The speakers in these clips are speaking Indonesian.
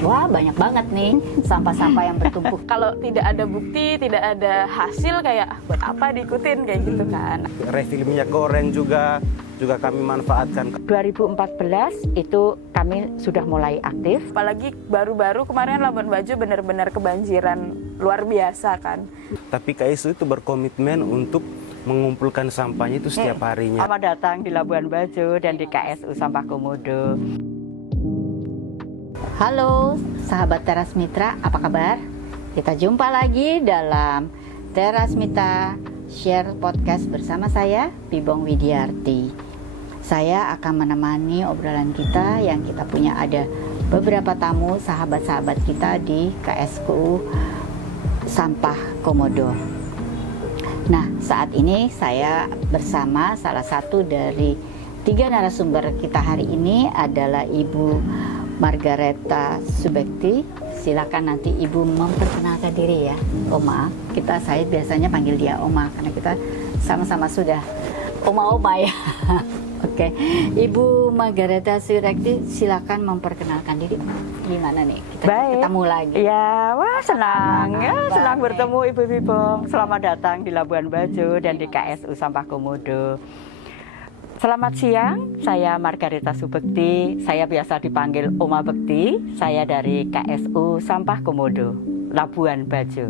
wah banyak banget nih sampah-sampah yang bertumpuk. Kalau tidak ada bukti, tidak ada hasil, kayak buat apa diikutin kayak gitu kan. Refill minyak goreng juga kami manfaatkan. 2014 itu kami sudah mulai aktif. Apalagi baru-baru kemarin Labuan Bajo benar-benar kebanjiran luar biasa kan. Tapi KSU itu berkomitmen untuk mengumpulkan sampahnya itu setiap harinya. Selamat datang di Labuan Bajo dan di KSU Sampah Komodo. Halo sahabat Teras Mitra, apa kabar? Kita jumpa lagi dalam Teras Mitra Share Podcast bersama saya, Bibong Widiarti. Saya akan menemani obrolan kita yang kita punya ada beberapa tamu sahabat-sahabat kita di KSU Sampah Komodo. Nah, saat ini saya bersama salah satu dari 3 narasumber kita hari ini adalah Ibu Margareta Subekti. Silakan nanti Ibu memperkenalkan diri ya, Oma. Saya biasanya panggil dia Oma karena kita sama-sama sudah Oma-oma ya. Oke, Ibu Margareta Subekti, silakan memperkenalkan diri. Gimana nih? Kita ketemu lagi. Ya, wah senang Senang bertemu Ibu Bibong. Selamat datang di Labuan Bajo dan di KSU Sampah Komodo. Selamat siang, saya Margareta Subekti. Saya biasa dipanggil Oma Bekti. Saya dari KSU Sampah Komodo, Labuan Bajo.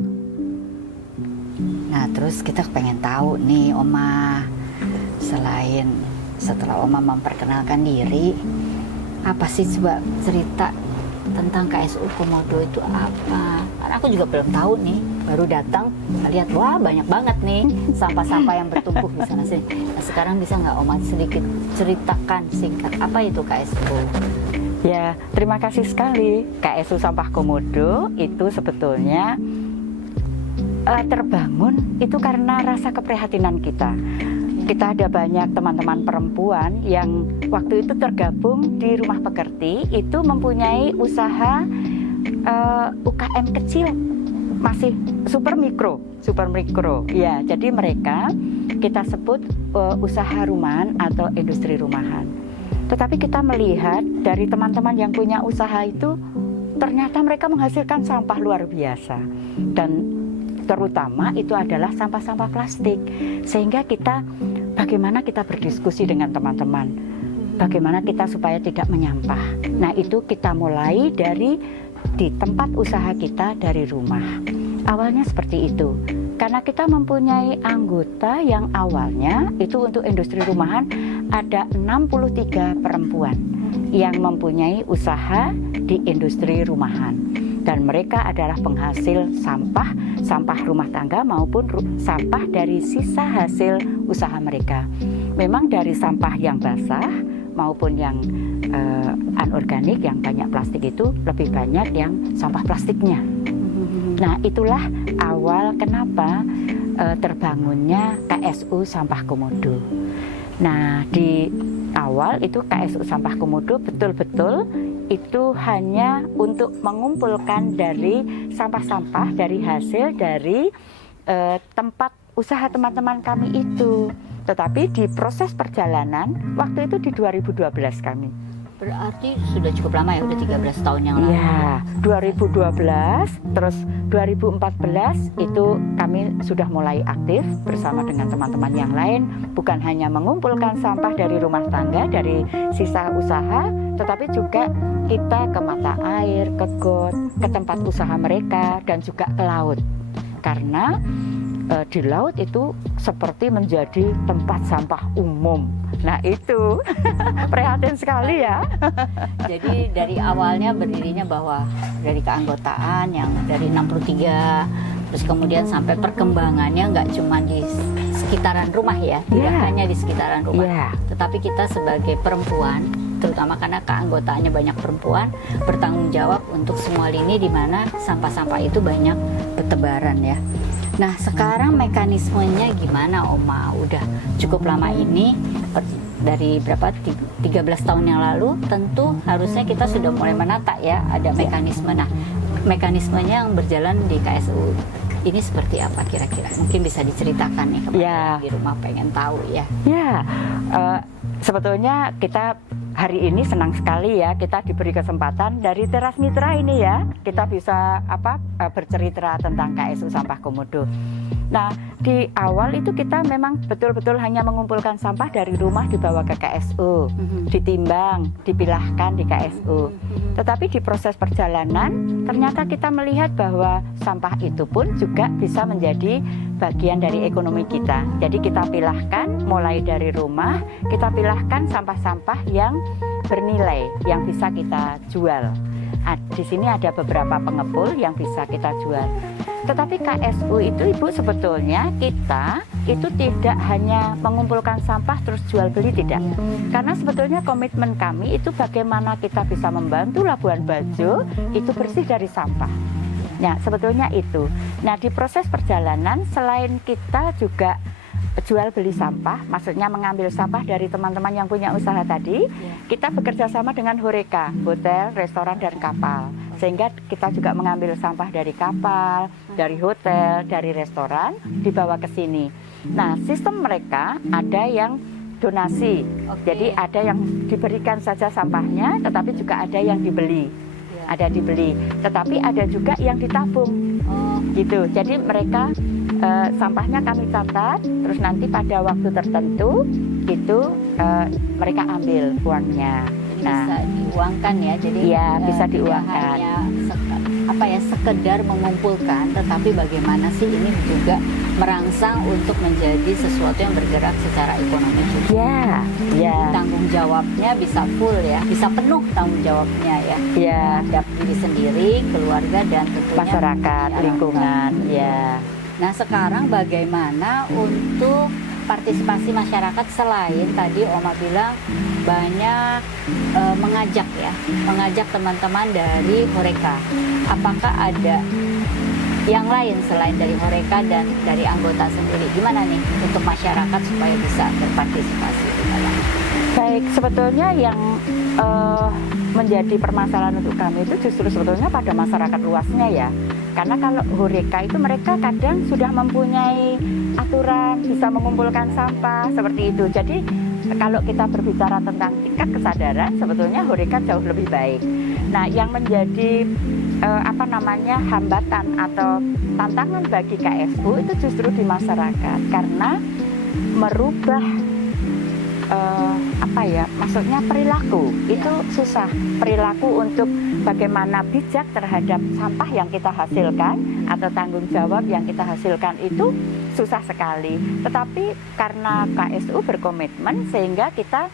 Nah, terus kita pengen tahu nih, Oma, setelah Oma memperkenalkan diri, apa sih coba cerita tentang KSU Komodo itu apa? Karena aku juga belum tahu nih, baru datang lihat wah banyak banget nih sampah-sampah yang bertumpuk di sana sini. Nah, sekarang bisa nggak Oma sedikit ceritakan singkat apa itu KSU? Ya, terima kasih sekali. KSU Sampah Komodo itu sebetulnya terbangun itu karena rasa keprihatinan kita. Kita ada banyak teman-teman perempuan yang waktu itu tergabung di Rumah Pekerti, itu mempunyai usaha UKM kecil, masih super mikro. Ya, jadi mereka kita sebut usaha rumahan atau industri rumahan. Tetapi kita melihat dari teman-teman yang punya usaha itu ternyata mereka menghasilkan sampah luar biasa, dan terutama itu adalah sampah-sampah plastik. Sehingga bagaimana kita berdiskusi dengan teman-teman, bagaimana kita supaya tidak menyampah. Nah, itu kita mulai dari di tempat usaha kita, dari rumah. Awalnya seperti itu, karena kita mempunyai anggota yang awalnya itu untuk industri rumahan ada 63 perempuan yang mempunyai usaha di industri rumahan. Dan mereka adalah penghasil sampah rumah tangga maupun sampah dari sisa hasil usaha mereka. Memang dari sampah yang basah maupun yang anorganik, yang banyak plastik itu lebih banyak yang sampah plastiknya. Nah, itulah awal kenapa terbangunnya KSU Sampah Komodo. Nah, di awal itu KSU Sampah Komodo betul-betul itu hanya untuk mengumpulkan dari sampah-sampah dari hasil dari tempat usaha teman-teman kami itu. Tetapi di proses perjalanan waktu itu di 2012 kami. Berarti sudah cukup lama ya, udah 13 tahun yang lalu. Ya, 2012, terus 2014 itu kami sudah mulai aktif bersama dengan teman-teman yang lain, bukan hanya mengumpulkan sampah dari rumah tangga, dari sisa usaha, tetapi juga kita ke mata air, ke got, ke tempat usaha mereka, dan juga ke laut. Karena di laut itu seperti menjadi tempat sampah umum. Nah, itu prihatin sekali ya. Jadi dari awalnya berdirinya bahwa dari keanggotaan yang dari 63, terus kemudian sampai perkembangannya nggak cuma di sekitaran rumah ya, tidak hanya di sekitaran rumah, tetapi kita sebagai perempuan, terutama karena keanggotaannya banyak perempuan, bertanggung jawab untuk semua lini di mana sampah-sampah itu banyak bertebaran ya. Nah, sekarang mekanismenya gimana, Oma? Udah cukup lama ini, dari berapa, 13 tahun yang lalu, tentu harusnya kita sudah mulai menata ya, ada mekanisme. Nah, mekanismenya yang berjalan di KSU ini seperti apa kira-kira? Mungkin bisa diceritakan nih kepada yang di rumah pengen tahu ya. Ya, sebetulnya kita hari ini senang sekali ya kita diberi kesempatan dari Teras Mitra ini ya, kita bisa bercerita tentang KSU Sampah Komodo. Nah, di awal itu kita memang betul-betul hanya mengumpulkan sampah dari rumah dibawa ke KSU, ditimbang, dipilahkan di KSU. Tetapi di proses perjalanan ternyata kita melihat bahwa sampah itu pun juga bisa menjadi bagian dari ekonomi kita. Jadi kita pilahkan mulai dari rumah, kita pilahkan sampah-sampah yang bernilai yang bisa kita jual. Di sini ada beberapa pengepul yang bisa kita jual. Tetapi KSU itu Ibu sebetulnya kita itu tidak hanya mengumpulkan sampah terus jual beli, tidak. Karena sebetulnya komitmen kami itu bagaimana kita bisa membantu Labuan Bajo itu bersih dari sampah. Nah, sebetulnya itu. Nah, di proses perjalanan selain kita juga jual beli sampah, maksudnya mengambil sampah dari teman-teman yang punya usaha tadi, kita bekerja sama dengan Horeca, hotel, restoran, dan kapal. Sehingga kita juga mengambil sampah dari kapal, dari hotel, dari restoran, dibawa ke sini. Nah, sistem mereka ada yang donasi, jadi ada yang diberikan saja sampahnya, tetapi juga ada yang dibeli. Ada dibeli, tetapi ada juga yang ditabung, gitu. Jadi mereka sampahnya kami catat, terus nanti pada waktu tertentu itu mereka ambil uangnya. Nah, bisa diuangkan ya, jadi ya bisa tidak diuangkan. hanya sekedar mengumpulkan, tetapi bagaimana sih ini juga merangsang untuk menjadi sesuatu yang bergerak secara ekonomi juga. Ya. Tanggung jawabnya bisa full ya, bisa penuh tanggung jawabnya ya. Ya. Terhadap diri sendiri, keluarga, dan tentunya Masyarakat, lingkungan, ya. Nah, sekarang bagaimana untuk partisipasi masyarakat selain tadi Oma bilang banyak mengajak teman-teman dari Horeca. Apakah ada yang lain selain dari Horeca dan dari anggota sendiri? Gimana nih untuk masyarakat supaya bisa berpartisipasi di dalam? Baik, sebetulnya yang menjadi permasalahan untuk kami itu justru sebetulnya pada masyarakat luasnya ya. Karena kalau Horeca itu mereka kadang sudah mempunyai aturan, bisa mengumpulkan sampah seperti itu. Jadi kalau kita berbicara tentang tingkat kesadaran, sebetulnya Horeca jauh lebih baik. Nah, yang menjadi hambatan atau tantangan bagi KSU itu justru di masyarakat, karena merubah maksudnya perilaku itu susah. Perilaku untuk bagaimana bijak terhadap sampah yang kita hasilkan atau tanggung jawab yang kita hasilkan itu susah sekali. Tetapi karena KSU berkomitmen sehingga kita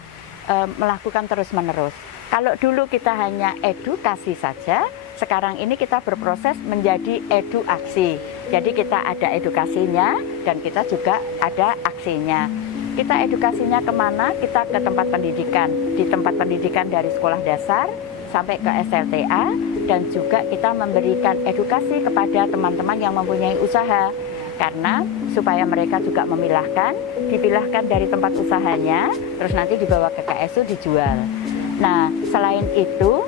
melakukan terus-menerus. Kalau dulu kita hanya edukasi saja, sekarang ini kita berproses menjadi eduaksi. Jadi kita ada edukasinya dan kita juga ada aksinya. Kita edukasinya kemana? Kita ke tempat pendidikan. Di tempat pendidikan dari sekolah dasar sampai ke SLTA, dan juga kita memberikan edukasi kepada teman-teman yang mempunyai usaha. Karena supaya mereka juga memilahkan, dipilahkan dari tempat usahanya, terus nanti dibawa ke KSU dijual. Nah, selain itu,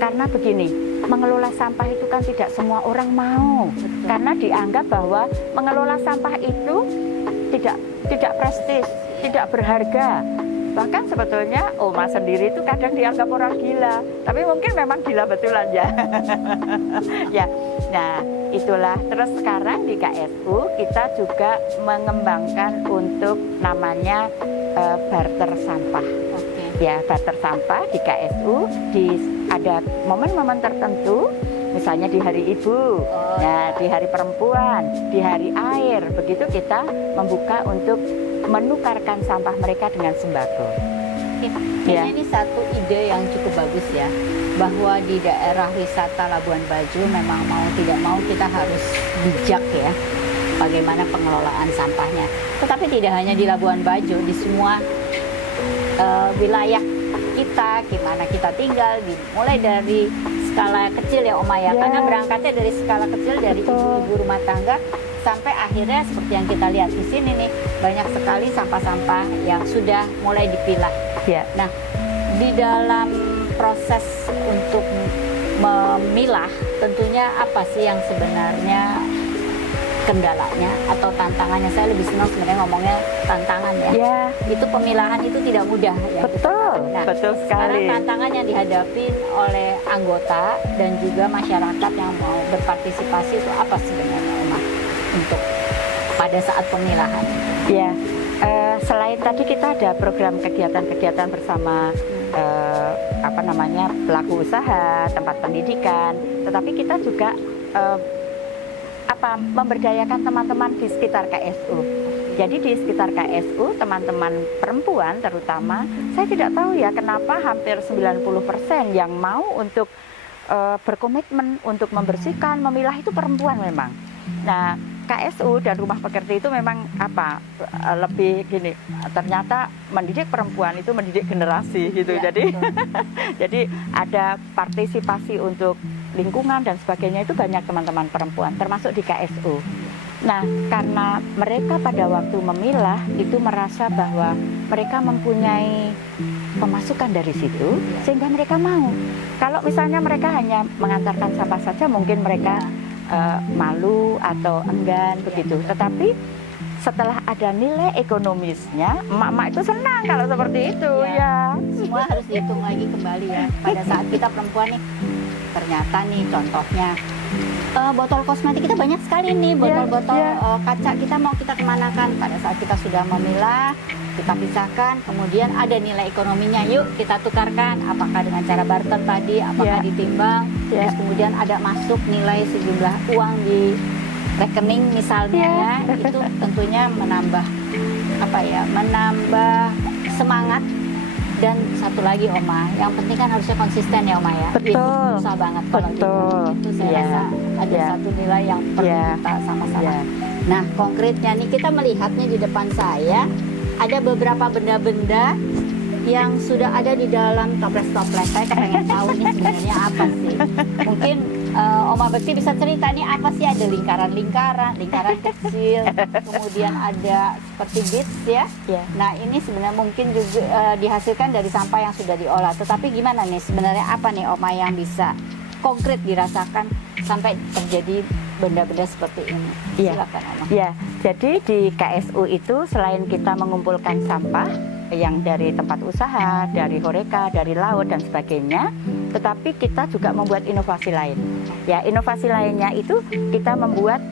karena begini, mengelola sampah itu kan tidak semua orang mau. Karena dianggap bahwa mengelola sampah itu tidak prestis, tidak berharga. Bahkan sebetulnya Oma sendiri itu kadang dianggap orang gila, tapi mungkin memang gila betulan ya. Ya, nah itulah. Terus sekarang di KSU kita juga mengembangkan untuk namanya barter sampah. Ya, barter sampah di KSU, ada momen-momen tertentu, misalnya di Hari Ibu, nah di Hari Perempuan, di Hari Air, begitu kita membuka untuk menukarkan sampah mereka dengan sembako. Kayaknya ini satu ide yang cukup bagus ya, bahwa di daerah wisata Labuan Bajo memang mau tidak mau kita harus bijak ya, bagaimana pengelolaan sampahnya. Tetapi tidak hanya di Labuan Bajo, di semua wilayah kita, gimana kita tinggal, mulai dari skala kecil ya Oma ya, karena berangkatnya dari skala kecil, dari ibu-ibu rumah tangga sampai akhirnya seperti yang kita lihat di sini nih, banyak sekali sampah-sampah yang sudah mulai dipilah. Ya. Nah, di dalam proses untuk memilah, tentunya apa sih yang sebenarnya kendalanya atau tantangannya? Saya lebih senang sebenarnya ngomongnya tantangan ya. Ya. Itu pemilahan itu tidak mudah ya. Betul. Nah, betul sekarang sekali. tantangan yang dihadapi oleh anggota dan juga masyarakat yang mau berpartisipasi itu apa sebenarnya, Oma? Untuk pada saat pemilahan. Ya, selain tadi kita ada program kegiatan-kegiatan bersama pelaku usaha, tempat pendidikan, tetapi kita juga memberdayakan teman-teman di sekitar KSU. Jadi di sekitar KSU, teman-teman perempuan terutama, saya tidak tahu ya kenapa hampir 90% yang mau untuk berkomitmen untuk membersihkan, memilah itu perempuan memang. Nah, KSU dan Rumah Pekerti itu memang lebih gini, ternyata mendidik perempuan itu mendidik generasi gitu. Ya, jadi jadi ada partisipasi untuk lingkungan dan sebagainya itu banyak teman-teman perempuan termasuk di KSU. Nah, karena mereka pada waktu memilah itu merasa bahwa mereka mempunyai pemasukan dari situ sehingga mereka mau. Kalau misalnya mereka hanya mengantarkan sampah saja mungkin mereka malu atau enggan begitu. Tetapi setelah ada nilai ekonomisnya, emak-emak itu senang kalau seperti itu ya. Semua harus dihitung lagi kembali ya. Pada saat kita perempuan nih, ternyata nih contohnya botol kosmetik kita banyak sekali nih, botol-botol kaca kita mau kita kemanakan. Pada saat kita sudah memilah, kita pisahkan, kemudian ada nilai ekonominya, yuk kita tukarkan, apakah dengan cara barter tadi, apakah ditimbang, terus kemudian ada masuk nilai sejumlah uang di rekening misalnya, ya, itu tentunya menambah semangat. Dan satu lagi Oma, yang penting kan harusnya konsisten ya Oma ya. Betul. Itu susah banget kalau itu saya rasa ada satu nilai yang perlu kita sama-sama. Nah, konkretnya nih kita melihatnya di depan saya ada beberapa benda-benda yang sudah ada di dalam toples-toples. Saya pengen tahu nih sebenarnya apa sih. Mungkin Oma Bekti bisa cerita nih apa sih, ada lingkaran kecil, kemudian ada seperti beads ya. Nah, ini sebenarnya mungkin juga dihasilkan dari sampah yang sudah diolah. Tetapi gimana nih sebenarnya apa nih Oma yang bisa konkret dirasakan sampai terjadi benda-benda seperti ini? Silakan Oma. Ya, jadi di KSU itu selain kita mengumpulkan sampah yang dari tempat usaha, dari horeca, dari laut dan sebagainya, tetapi kita juga membuat inovasi lain. Ya, inovasi lainnya itu kita membuat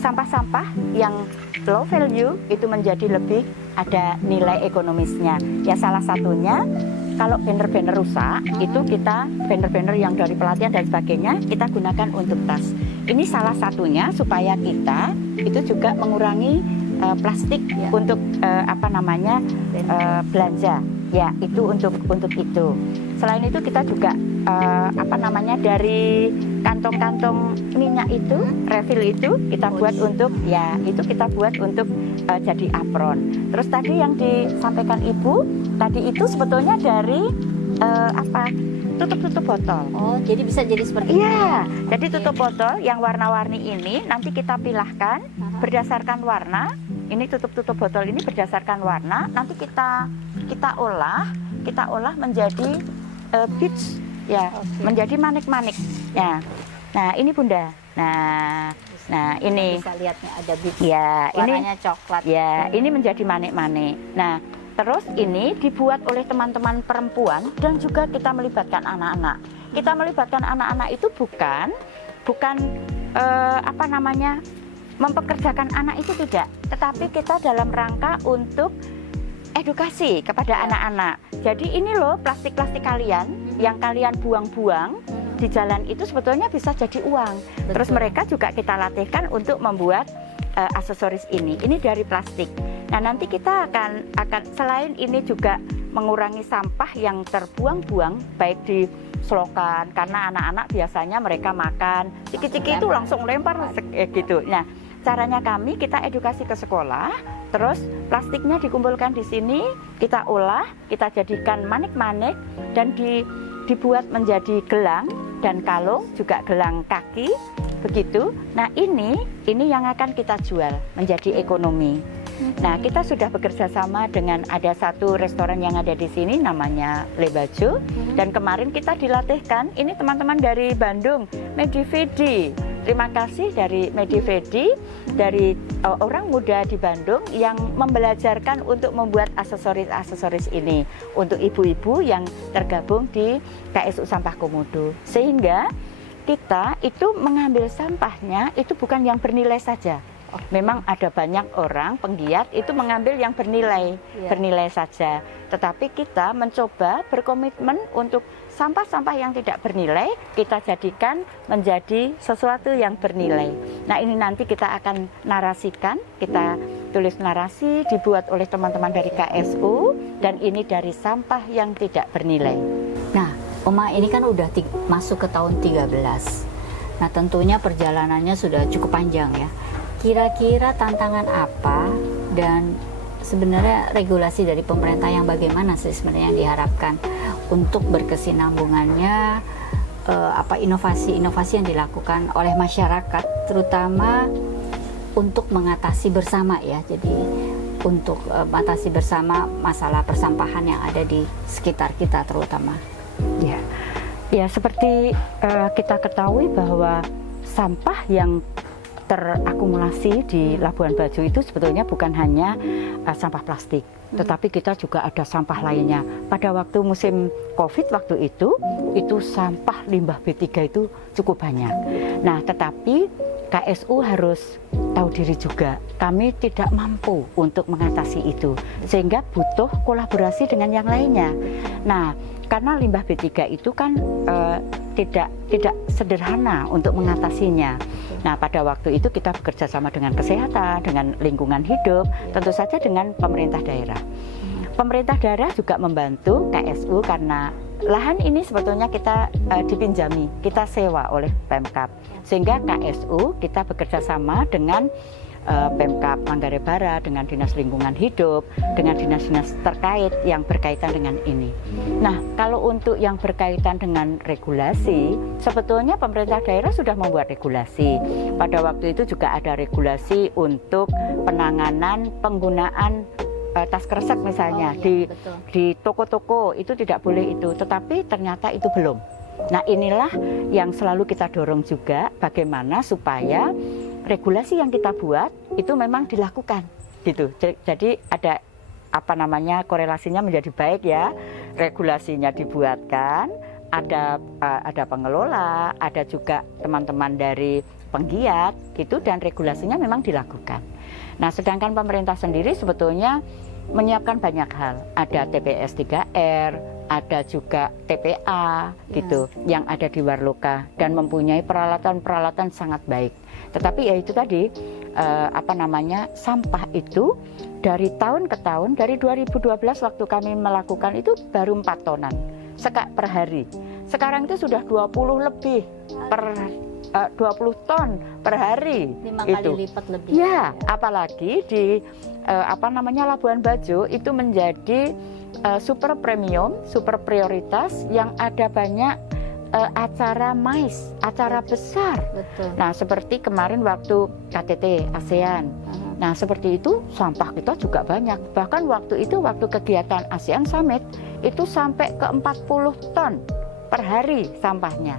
sampah-sampah yang low value itu menjadi lebih ada nilai ekonomisnya. Ya, salah satunya kalau banner-banner rusak itu kita banner-banner yang dari pelatihan dan sebagainya kita gunakan untuk tas. Ini salah satunya supaya kita itu juga mengurangi plastik untuk belanja. Ya, itu untuk itu. Selain itu kita juga dari kantong-kantong minyak itu, refill itu kita buat untuk jadi apron. Terus tadi yang disampaikan Ibu tadi itu sebetulnya dari tutup botol. Oh, jadi bisa jadi seperti ini. Iya, jadi tutup botol yang warna-warni ini nanti kita pilahkan berdasarkan warna. Ini tutup botol ini berdasarkan warna. Nanti kita olah menjadi beads ya, menjadi manik-manik. Ya. Nah, ini Bunda. Nah, ini bisa lihat nih ada beads. Ya, warnanya coklat. Ya, ini menjadi manik-manik. Nah, terus ini dibuat oleh teman-teman perempuan dan juga kita melibatkan anak-anak. Kita melibatkan anak-anak itu bukan mempekerjakan anak itu tidak, tetapi kita dalam rangka untuk edukasi kepada anak-anak. Jadi ini loh plastik-plastik kalian yang kalian buang-buang di jalan itu sebetulnya bisa jadi uang. Betul. Terus mereka juga kita latihkan untuk membuat aksesoris ini dari plastik. Nah, nanti kita akan selain ini juga mengurangi sampah yang terbuang-buang baik di selokan, karena anak-anak biasanya mereka makan ciki-ciki itu langsung lempar gitu. Nah, caranya kita edukasi ke sekolah, terus plastiknya dikumpulkan di sini, kita olah, kita jadikan manik-manik dan dibuat menjadi gelang dan kalung, juga gelang kaki begitu. Nah, ini yang akan kita jual menjadi ekonomi. Nah, kita sudah bekerja sama dengan ada satu restoran yang ada di sini namanya Le Baju, dan kemarin kita dilatihkan, ini teman-teman dari Bandung, Medividi, terima kasih dari Medivedi, dari orang muda di Bandung yang membelajarkan untuk membuat aksesoris ini untuk ibu-ibu yang tergabung di KSU Sampah Komodo. Sehingga kita itu mengambil sampahnya itu bukan yang bernilai saja. Memang ada banyak orang penggiat itu mengambil yang bernilai saja. Tetapi kita mencoba berkomitmen untuk sampah-sampah yang tidak bernilai kita jadikan menjadi sesuatu yang bernilai. Nah, ini nanti kita akan narasikan, kita tulis narasi dibuat oleh teman-teman dari KSU dan ini dari sampah yang tidak bernilai. Nah, Oma ini kan udah masuk ke tahun 13. Nah, tentunya perjalanannya sudah cukup panjang ya. Kira-kira tantangan apa dan sebenarnya regulasi dari pemerintah yang bagaimana sih sebenarnya yang diharapkan untuk berkesinambungannya inovasi-inovasi yang dilakukan oleh masyarakat terutama untuk mengatasi bersama ya. Jadi untuk mengatasi bersama masalah persampahan yang ada di sekitar kita terutama. Ya seperti kita ketahui bahwa sampah yang terakumulasi di Labuan Bajo itu sebetulnya bukan hanya sampah plastik, tetapi kita juga ada sampah lainnya. Pada waktu musim COVID waktu itu sampah limbah B3 itu cukup banyak. Nah, tetapi KSU harus tahu diri juga, kami tidak mampu untuk mengatasi itu, sehingga butuh kolaborasi dengan yang lainnya. Nah, karena limbah B3 itu kan tidak sederhana untuk mengatasinya. Nah, pada waktu itu kita bekerja sama dengan kesehatan, dengan lingkungan hidup, tentu saja dengan pemerintah daerah. Pemerintah daerah juga membantu KSU karena lahan ini sebetulnya kita dipinjami, kita sewa oleh Pemkab. Sehingga KSU kita bekerja sama dengan Pemkab Manggarai Barat, dengan Dinas Lingkungan Hidup, dengan dinas-dinas terkait yang berkaitan dengan ini. Nah, kalau untuk yang berkaitan dengan regulasi, sebetulnya pemerintah daerah sudah membuat regulasi. Pada waktu itu juga ada regulasi untuk penanganan penggunaan tas kresek misalnya di toko-toko itu tidak boleh itu, tetapi ternyata itu belum. Nah, inilah yang selalu kita dorong juga bagaimana supaya regulasi yang kita buat itu memang dilakukan gitu. Jadi ada korelasinya menjadi baik ya. Regulasinya dibuatkan, ada pengelola, ada juga teman-teman dari penggiat gitu dan regulasinya memang dilakukan. Nah, sedangkan pemerintah sendiri sebetulnya menyiapkan banyak hal. Ada TPS 3R, ada juga TPA gitu yang ada di Warloka dan mempunyai peralatan-peralatan sangat baik. Tetapi ya itu tadi sampah itu dari tahun ke tahun, dari 2012 waktu kami melakukan itu baru 4 tonan per hari. Sekarang itu sudah 20 lebih 20 ton per hari. 5 kali lipat lebih. Ya, apalagi di Labuan Bajo itu menjadi super premium, super prioritas yang ada banyak acara MAIS, acara besar. Betul. Nah, seperti kemarin waktu KTT ASEAN. Nah, seperti itu sampah kita juga banyak. Bahkan waktu kegiatan ASEAN Summit itu sampai ke 40 ton per hari sampahnya.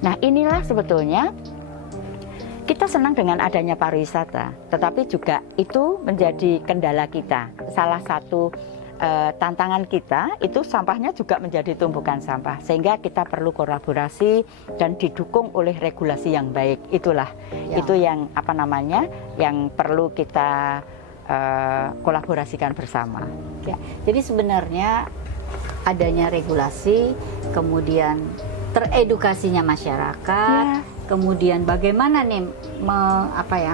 Nah, inilah sebetulnya kita senang dengan adanya pariwisata, tetapi juga itu menjadi kendala kita. Salah satu tantangan kita itu sampahnya juga menjadi tumpukan sampah, sehingga kita perlu kolaborasi dan didukung oleh regulasi yang baik. Itulah itu yang yang perlu kita kolaborasikan bersama. Oke. Jadi sebenarnya adanya regulasi, kemudian teredukasinya masyarakat, kemudian bagaimana nih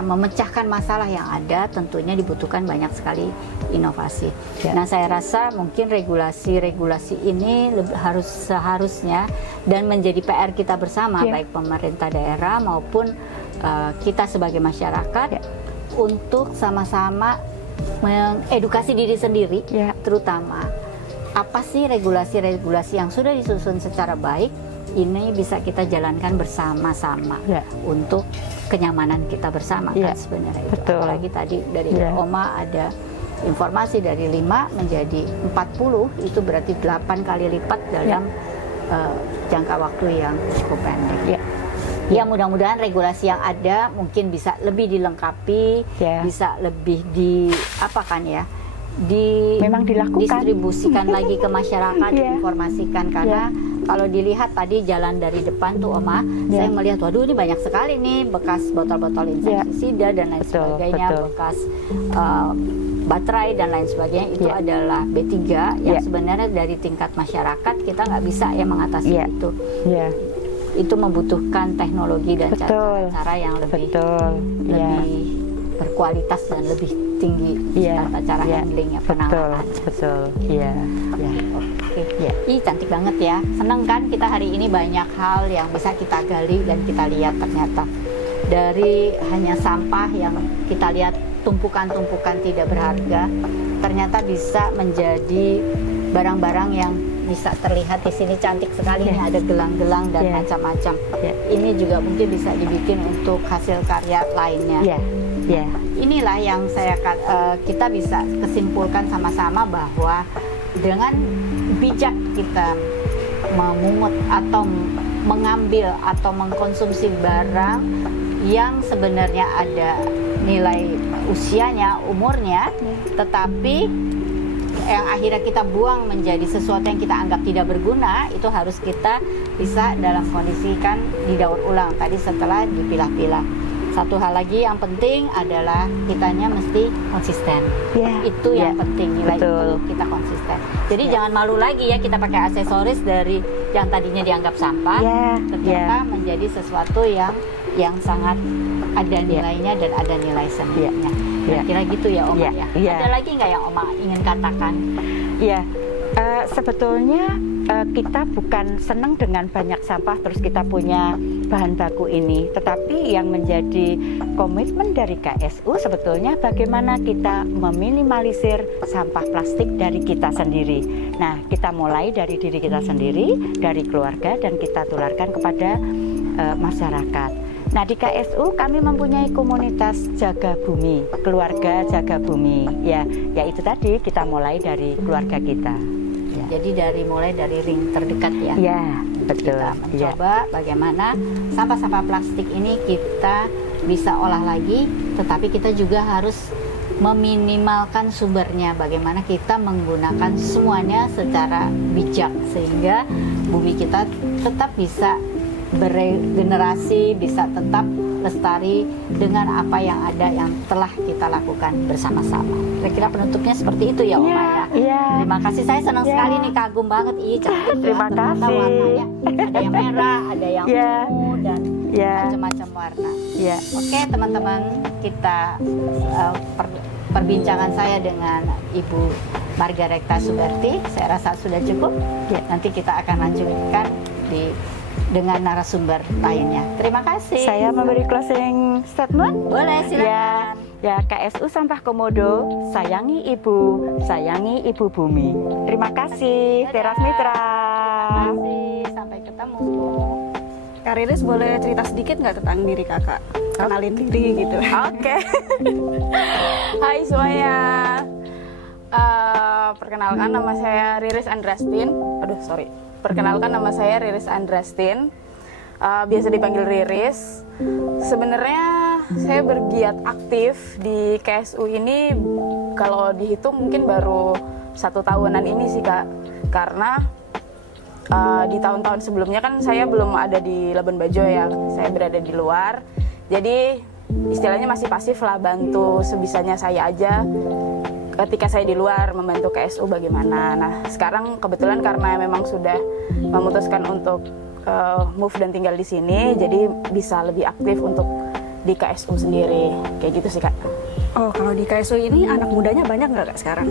memecahkan masalah yang ada, tentunya dibutuhkan banyak sekali inovasi. Nah, saya rasa mungkin regulasi ini seharusnya dan menjadi PR kita bersama, baik pemerintah daerah maupun kita sebagai masyarakat untuk sama-sama mengedukasi diri sendiri, terutama apa sih regulasi-regulasi yang sudah disusun secara baik ini bisa kita jalankan bersama-sama untuk kenyamanan kita bersama kan sebenarnya itu. Apalagi tadi dari Oma ada informasi dari 5 menjadi 40, itu berarti 8 kali lipat dalam jangka waktu yang cukup pendek. Ya mudah-mudahan regulasi yang ada mungkin bisa lebih dilengkapi, Ya. bisa lebih Memang dilakukan. distribusikan lagi ke masyarakat, Ya. diinformasikan karena kalau dilihat tadi jalan dari depan tuh Oma, Ya. saya melihat waduh ini banyak sekali nih bekas botol-botol insektisida dan lain Betul, sebagainya, betul. bekas baterai dan lain sebagainya itu Ya. adalah B3 yang Ya. sebenarnya dari tingkat masyarakat kita nggak bisa ya mengatasi Ya. itu. Ya, Itu membutuhkan teknologi dan betul. cara-cara yang lebih Betul. Ya. berkualitas dan lebih tinggi Iya, tata cara iya, handlingnya, betul, penanganannya. betul. Iya, ya. Oke, Iya. Ih, cantik banget ya. Senang kan kita hari ini banyak hal yang bisa kita gali dan kita lihat ternyata dari hanya sampah yang kita lihat tumpukan-tumpukan tidak berharga, ternyata bisa menjadi barang-barang yang bisa terlihat di sini cantik sekali. Ini ada gelang-gelang dan Iya. macam-macam. Iya. Ini juga mungkin bisa dibikin untuk hasil karya lainnya. Ya, ya. Inilah yang kita bisa kesimpulkan sama-sama bahwa dengan bijak kita memungut atau mengambil atau mengkonsumsi barang yang sebenarnya ada nilai usianya, umurnya, tetapi yang akhirnya kita buang menjadi sesuatu yang kita anggap tidak berguna, itu harus kita bisa dalam kondisi kan didaur ulang tadi setelah dipilah-pilah. Satu hal lagi yang penting adalah kitanya mesti konsisten. Ya, Itu yang ya, penting, nilai betul. itu kita konsisten. Jadi Ya. jangan malu lagi ya kita pakai aksesoris dari yang tadinya dianggap sampah, Ya, ternyata ya. menjadi sesuatu yang sangat ada nilainya dan ada nilai seninya. Ya. Kira gitu ya Oma Ya, ya. ya. Ada lagi nggak yang Oma ingin katakan? Ya, sebetulnya kita bukan senang dengan banyak sampah terus kita punya bahan baku ini, tetapi yang menjadi komitmen dari KSU sebetulnya bagaimana kita meminimalisir sampah plastik dari kita sendiri. Nah, kita mulai dari diri kita sendiri, dari keluarga, dan kita tularkan kepada masyarakat. Nah, di KSU kami mempunyai komunitas Jaga Bumi, keluarga Jaga Bumi. Ya, itu tadi kita mulai dari keluarga kita. Jadi mulai dari ring terdekat ya. Ya, betul. Kita Ya. mencoba bagaimana sampah-sampah plastik ini kita bisa olah lagi, tetapi kita juga harus meminimalkan sumbernya. Bagaimana kita menggunakan semuanya secara bijak sehingga bumi kita tetap bisa beregenerasi, bisa tetap lestari dengan apa yang ada yang telah kita lakukan bersama-sama. Kira-kira penutupnya seperti itu ya Oma ya. Iya. Terima kasih, saya senang Ya. sekali nih, kagum banget. Ih, cantik Terima ya. Ternyata kasih. warnanya ada yang merah, ada yang Ya. ungu dan Ya. macam-macam warna. Ya. Oke teman-teman, kita perbincangan saya dengan Ibu Margaretha Suberti saya rasa sudah cukup. Ya. Nanti kita akan lanjutkan dengan narasumber lainnya. Terima kasih. Saya memberi closing statement. Boleh, silakan. Ya, KSU Sampah Komodo, sayangi ibu bumi. Terima kasih, Dadah. Teras Mitra. Terima kasih. Sampai ketemu. Kak Riris boleh cerita sedikit nggak tentang diri kakak? Kenalin diri gitu. Oke. Hai semuanya. Perkenalkan nama saya Riris Andrastin. Perkenalkan nama saya Riris Andrastin. Biasa dipanggil Riris. Sebenarnya saya bergiat aktif di KSU ini kalau dihitung mungkin baru 1 tahunan ini sih Kak. Karena di tahun-tahun sebelumnya kan saya belum ada di Labuan Bajo ya, saya berada di luar. Jadi istilahnya masih pasif lah, bantu sebisanya saya aja ketika saya di luar membantu KSU bagaimana. Nah sekarang kebetulan karena memang sudah memutuskan untuk move dan tinggal di sini, jadi bisa lebih aktif untuk di KSU sendiri, kayak gitu sih Kak. Oh, kalau di KSU ini anak mudanya banyak nggak Kak sekarang?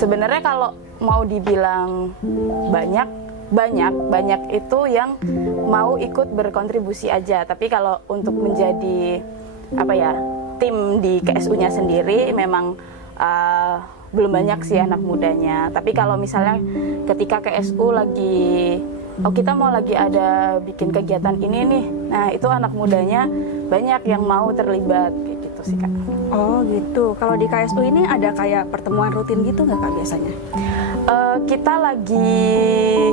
Sebenarnya kalau mau dibilang banyak itu yang mau ikut berkontribusi aja. Tapi kalau untuk menjadi tim di KSU-nya sendiri memang belum banyak sih anak mudanya. Tapi kalau misalnya ketika KSU lagi kita mau lagi ada bikin kegiatan ini nih, nah itu anak mudanya banyak yang mau terlibat kayak gitu sih Kak. Oh gitu. Kalau di KSU ini ada kayak pertemuan rutin gitu nggak Kak biasanya? Kita lagi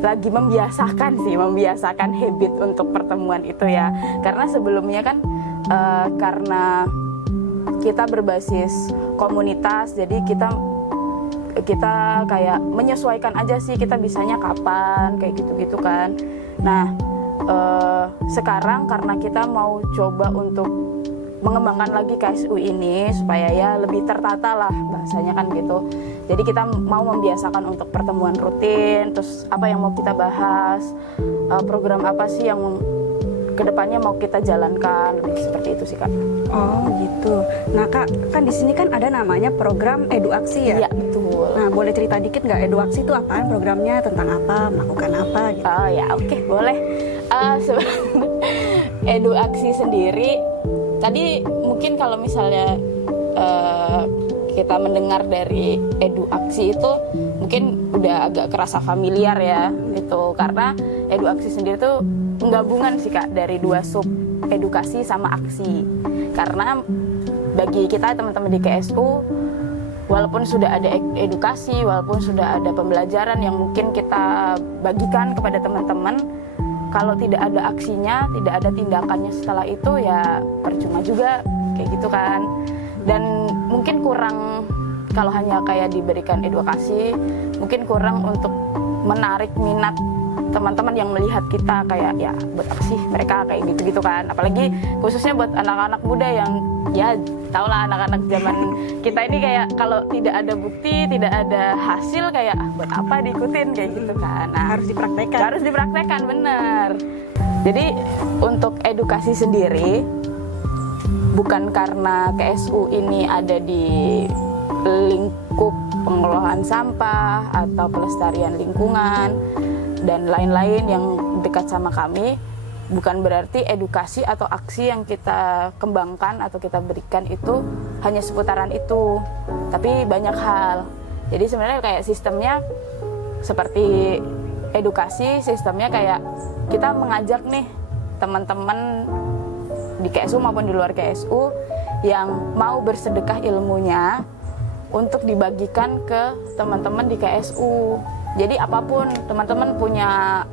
lagi membiasakan habit untuk pertemuan itu ya. Karena sebelumnya kan karena kita berbasis komunitas, jadi kita kayak menyesuaikan aja sih kita bisanya kapan kayak gitu kan. Nah sekarang karena kita mau coba untuk mengembangkan lagi KSU ini supaya ya lebih tertata lah bahasanya kan gitu. Jadi kita mau membiasakan untuk pertemuan rutin, terus apa yang mau kita bahas, program apa sih yang kedepannya mau kita jalankan, lebih seperti itu sih Kak. Oh gitu. Nah Kak, kan di sini kan ada namanya program Eduaksi ya? Iya betul. Nah boleh cerita dikit nggak Eduaksi itu apaan, programnya tentang apa, melakukan apa gitu? Oh ya oke, boleh. Eduaksi sendiri, tadi mungkin kalau misalnya kita mendengar dari Eduaksi itu mungkin udah agak kerasa familiar ya gitu, karena Eduaksi sendiri tuh penggabungan sih Kak dari dua sub, edukasi sama aksi. Karena bagi kita teman-teman di KSU, walaupun sudah ada edukasi, walaupun sudah ada pembelajaran yang mungkin kita bagikan kepada teman-teman, kalau tidak ada aksinya, tidak ada tindakannya setelah itu ya percuma juga kayak gitu kan. Dan mungkin kurang, kalau hanya kayak diberikan edukasi, mungkin kurang untuk menarik minat teman-teman yang melihat kita kayak ya buat apa sih mereka kayak gitu-gitu kan. Apalagi khususnya buat anak-anak muda yang ya tau lah anak-anak zaman kita ini kayak kalau tidak ada bukti, tidak ada hasil kayak buat apa diikutin kayak gitu kan. Nah, Harus dipraktekkan. harus dipraktekkan, bener. Jadi untuk edukasi sendiri bukan karena KSU ini ada di lingkup pengelolaan sampah atau pelestarian lingkungan dan lain-lain yang dekat sama kami, bukan berarti edukasi atau aksi yang kita kembangkan atau kita berikan itu hanya seputaran itu, tapi banyak hal. Jadi sebenarnya kayak sistemnya seperti edukasi, sistemnya kayak kita mengajak nih teman-teman di KSU maupun di luar KSU yang mau bersedekah ilmunya untuk dibagikan ke teman-teman di KSU. Jadi apapun, teman-teman punya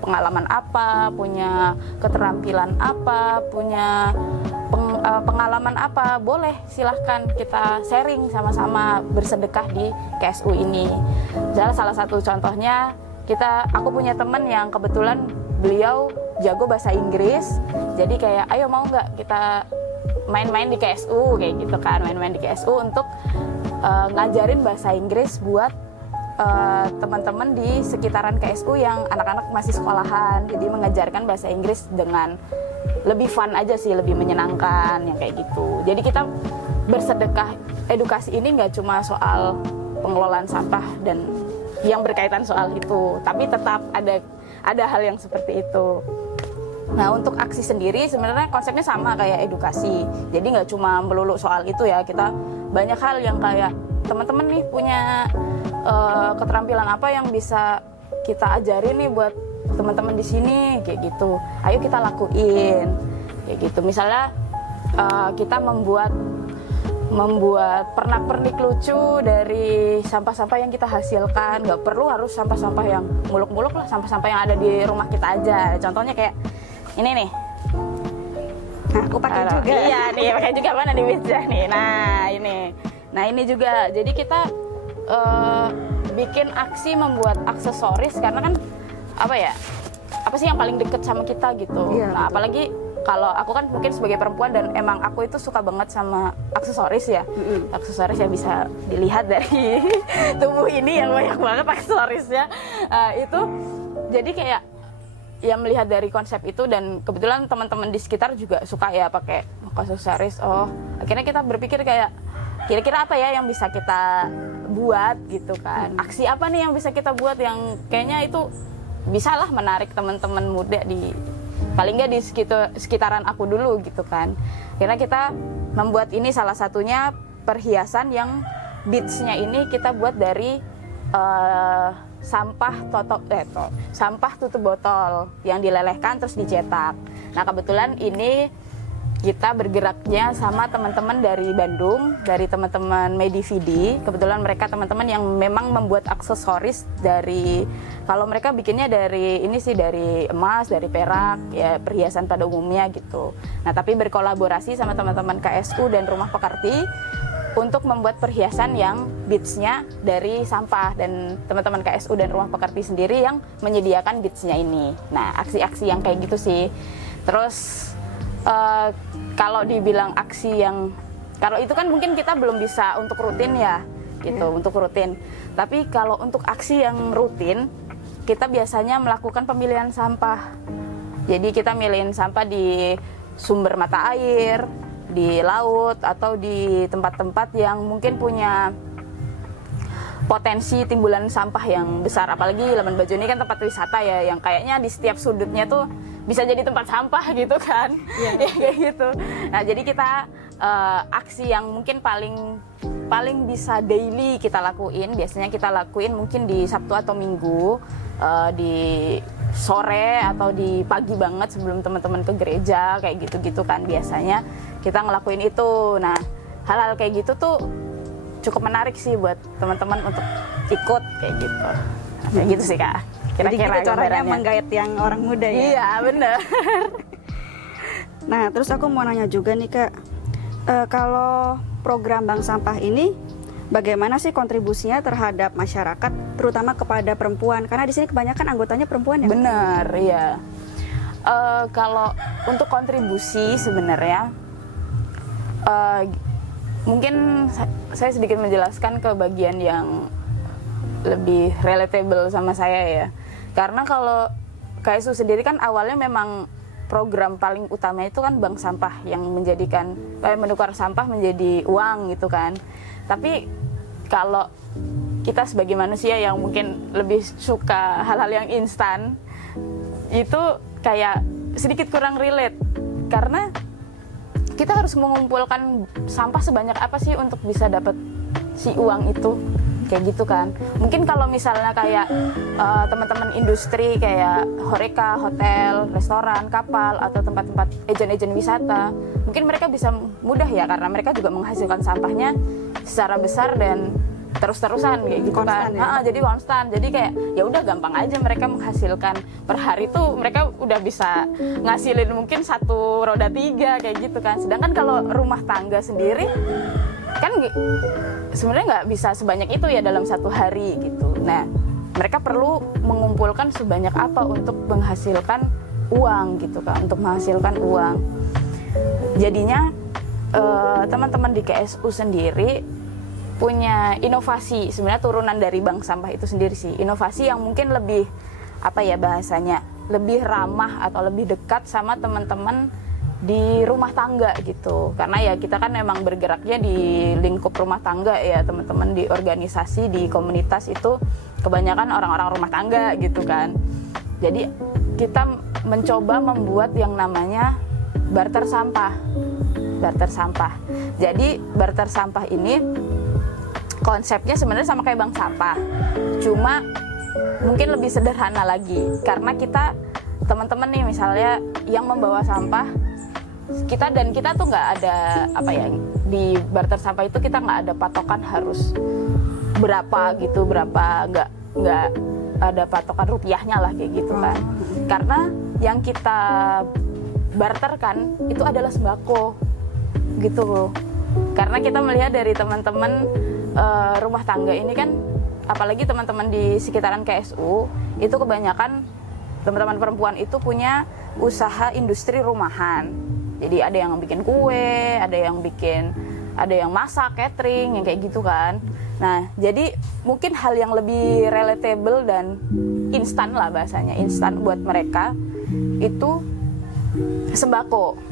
pengalaman apa, punya keterampilan apa, punya pengalaman apa, boleh silahkan kita sharing sama-sama bersedekah di KSU ini. Misalnya salah satu contohnya, aku punya teman yang kebetulan beliau jago bahasa Inggris, jadi kayak ayo mau nggak kita main-main di KSU kayak gitu kan, main-main di KSU untuk ngajarin bahasa Inggris buat teman-teman di sekitaran KSU yang anak-anak masih sekolahan. Jadi mengajarkan bahasa Inggris dengan lebih fun aja sih, lebih menyenangkan yang kayak gitu. Jadi kita bersedekah edukasi ini nggak cuma soal pengelolaan sampah dan yang berkaitan soal itu, tapi tetap ada hal yang seperti itu. Nah untuk aksi sendiri sebenarnya konsepnya sama kayak edukasi. Jadi nggak cuma melulu soal itu ya, kita banyak hal yang kayak teman-teman nih punya keterampilan apa yang bisa kita ajarin nih buat teman-teman di sini kayak gitu. Ayo kita lakuin kayak gitu. Misalnya kita membuat pernak-pernik lucu dari sampah-sampah yang kita hasilkan. Nggak perlu harus sampah-sampah yang muluk-muluk lah, sampah-sampah yang ada di rumah kita aja. Contohnya kayak ini nih. Nah, aku pakai juga. Iya nih, pakai juga mana di meja nih. Nah ini juga. Jadi kita bikin aksi membuat aksesoris karena kan apa sih yang paling deket sama kita gitu. Iya, Nah betul. apalagi kalau aku kan mungkin sebagai perempuan dan emang aku itu suka banget sama aksesoris ya. Aksesoris ya bisa dilihat dari tubuh ini yang banyak banget aksesorisnya. Itu jadi kayak ya melihat dari konsep itu, dan kebetulan teman-teman di sekitar juga suka ya pakai aksesoris. Oh akhirnya kita berpikir kayak kira-kira apa ya yang bisa kita buat gitu kan. Aksi apa nih yang bisa kita buat yang kayaknya itu bisalah menarik teman-teman muda di paling nggak di sekitaran aku dulu gitu kan. Akhirnya kita membuat ini, salah satunya perhiasan yang beads-nya ini kita buat dari sampah tutup botol yang dilelehkan terus dicetak. Nah kebetulan ini kita bergeraknya sama teman-teman dari Bandung, dari teman-teman Medividi. Kebetulan mereka teman-teman yang memang membuat aksesoris dari, kalau mereka bikinnya dari ini sih, dari emas, dari perak, ya perhiasan pada umumnya gitu. Nah, tapi berkolaborasi sama teman-teman KSU dan Rumah Pekerti untuk membuat perhiasan yang beads-nya dari sampah, dan teman-teman KSU dan Rumah Pekerti sendiri yang menyediakan beads-nya ini. Nah, aksi-aksi yang kayak gitu sih. Terus kalau dibilang aksi yang, kalau itu kan mungkin kita belum bisa untuk rutin ya gitu, untuk rutin. Tapi kalau untuk aksi yang rutin, kita biasanya melakukan pemilihan sampah. Jadi kita milihin sampah di sumber mata air, di laut, atau di tempat-tempat yang mungkin punya potensi timbulan sampah yang besar. Apalagi Labuan Bajo ini kan tempat wisata ya, yang kayaknya di setiap sudutnya tuh bisa jadi tempat sampah gitu kan. Ya, kayak gitu. Nah, jadi kita aksi yang mungkin paling bisa daily kita lakuin, biasanya kita lakuin mungkin di Sabtu atau Minggu, di sore atau di pagi banget sebelum teman-teman ke gereja, kayak gitu-gitu kan biasanya kita ngelakuin itu. Nah, hal-hal kayak gitu tuh cukup menarik sih buat teman-teman untuk ikut kayak gitu. Kayak gitu sih, Kak. Kira-kira jadi gitu caranya menggait yang orang muda ya. Iya, bener. Nah, terus aku mau nanya juga nih, Kak. Kalau program bank sampah ini bagaimana sih kontribusinya terhadap masyarakat, terutama kepada perempuan? Karena di sini kebanyakan anggotanya perempuan ya. Bener, iya. Kalau untuk kontribusi sebenarnya, mungkin saya sedikit menjelaskan ke bagian yang lebih relatable sama saya ya. Karena kalau KSU sendiri kan awalnya memang program paling utama itu kan bank sampah yang menjadikan menukar sampah menjadi uang gitu kan. Tapi kalau kita sebagai manusia yang mungkin lebih suka hal-hal yang instan, itu kayak sedikit kurang relate, karena kita harus mengumpulkan sampah sebanyak apa sih untuk bisa dapat si uang itu, kayak gitu kan. Mungkin kalau misalnya kayak teman-teman industri kayak Horeca, hotel, restoran, kapal, atau tempat-tempat agen-agen wisata, mungkin mereka bisa mudah ya, karena mereka juga menghasilkan sampahnya secara besar dan terus-terusan kayak gitu konstan, kan. ya? Jadi konstan. Jadi kayak ya udah gampang aja mereka menghasilkan per hari tuh, mereka udah bisa ngasilin mungkin 1 roda 3 kayak gitu kan. Sedangkan kalau rumah tangga sendiri kan sebenarnya nggak bisa sebanyak itu ya dalam 1 hari gitu. Nah, mereka perlu mengumpulkan sebanyak apa untuk menghasilkan uang gitu kan, untuk menghasilkan uang. Jadinya teman-teman di KSU sendiri punya inovasi, sebenarnya turunan dari bank sampah itu sendiri sih. Inovasi yang mungkin lebih, apa ya bahasanya, lebih ramah atau lebih dekat sama teman-teman di rumah tangga gitu. Karena ya kita kan memang bergeraknya di lingkup rumah tangga ya, teman-teman di organisasi, di komunitas itu kebanyakan orang-orang rumah tangga gitu kan. Jadi kita mencoba membuat yang namanya barter sampah. Barter sampah. Jadi barter sampah ini konsepnya sebenarnya sama kayak bank sampah, cuma mungkin lebih sederhana lagi, karena kita teman-teman nih misalnya yang membawa sampah, kita tuh nggak ada apa ya, di barter sampah itu kita nggak ada patokan harus berapa gitu, nggak ada patokan rupiahnya lah kayak gitu kan. Karena yang kita barterkan itu adalah sembako gitu. Karena kita melihat dari teman-teman rumah tangga ini kan, apalagi teman-teman di sekitaran KSU itu kebanyakan teman-teman perempuan itu punya usaha industri rumahan. Jadi ada yang bikin kue, ada yang masak, catering, yang kayak gitu kan. Nah, jadi mungkin hal yang lebih relatable dan instan lah bahasanya, instan buat mereka itu sembako.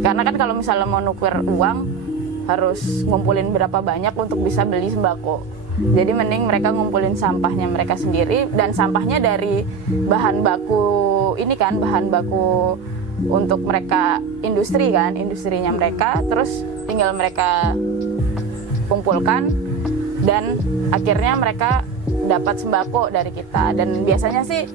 Karena kan kalau misalnya mau nuker uang harus ngumpulin berapa banyak untuk bisa beli sembako. Jadi mending mereka ngumpulin sampahnya mereka sendiri, dan sampahnya dari bahan baku ini kan, bahan baku untuk mereka industri kan, industrinya mereka, terus tinggal mereka kumpulkan dan akhirnya mereka dapat sembako dari kita. Dan biasanya sih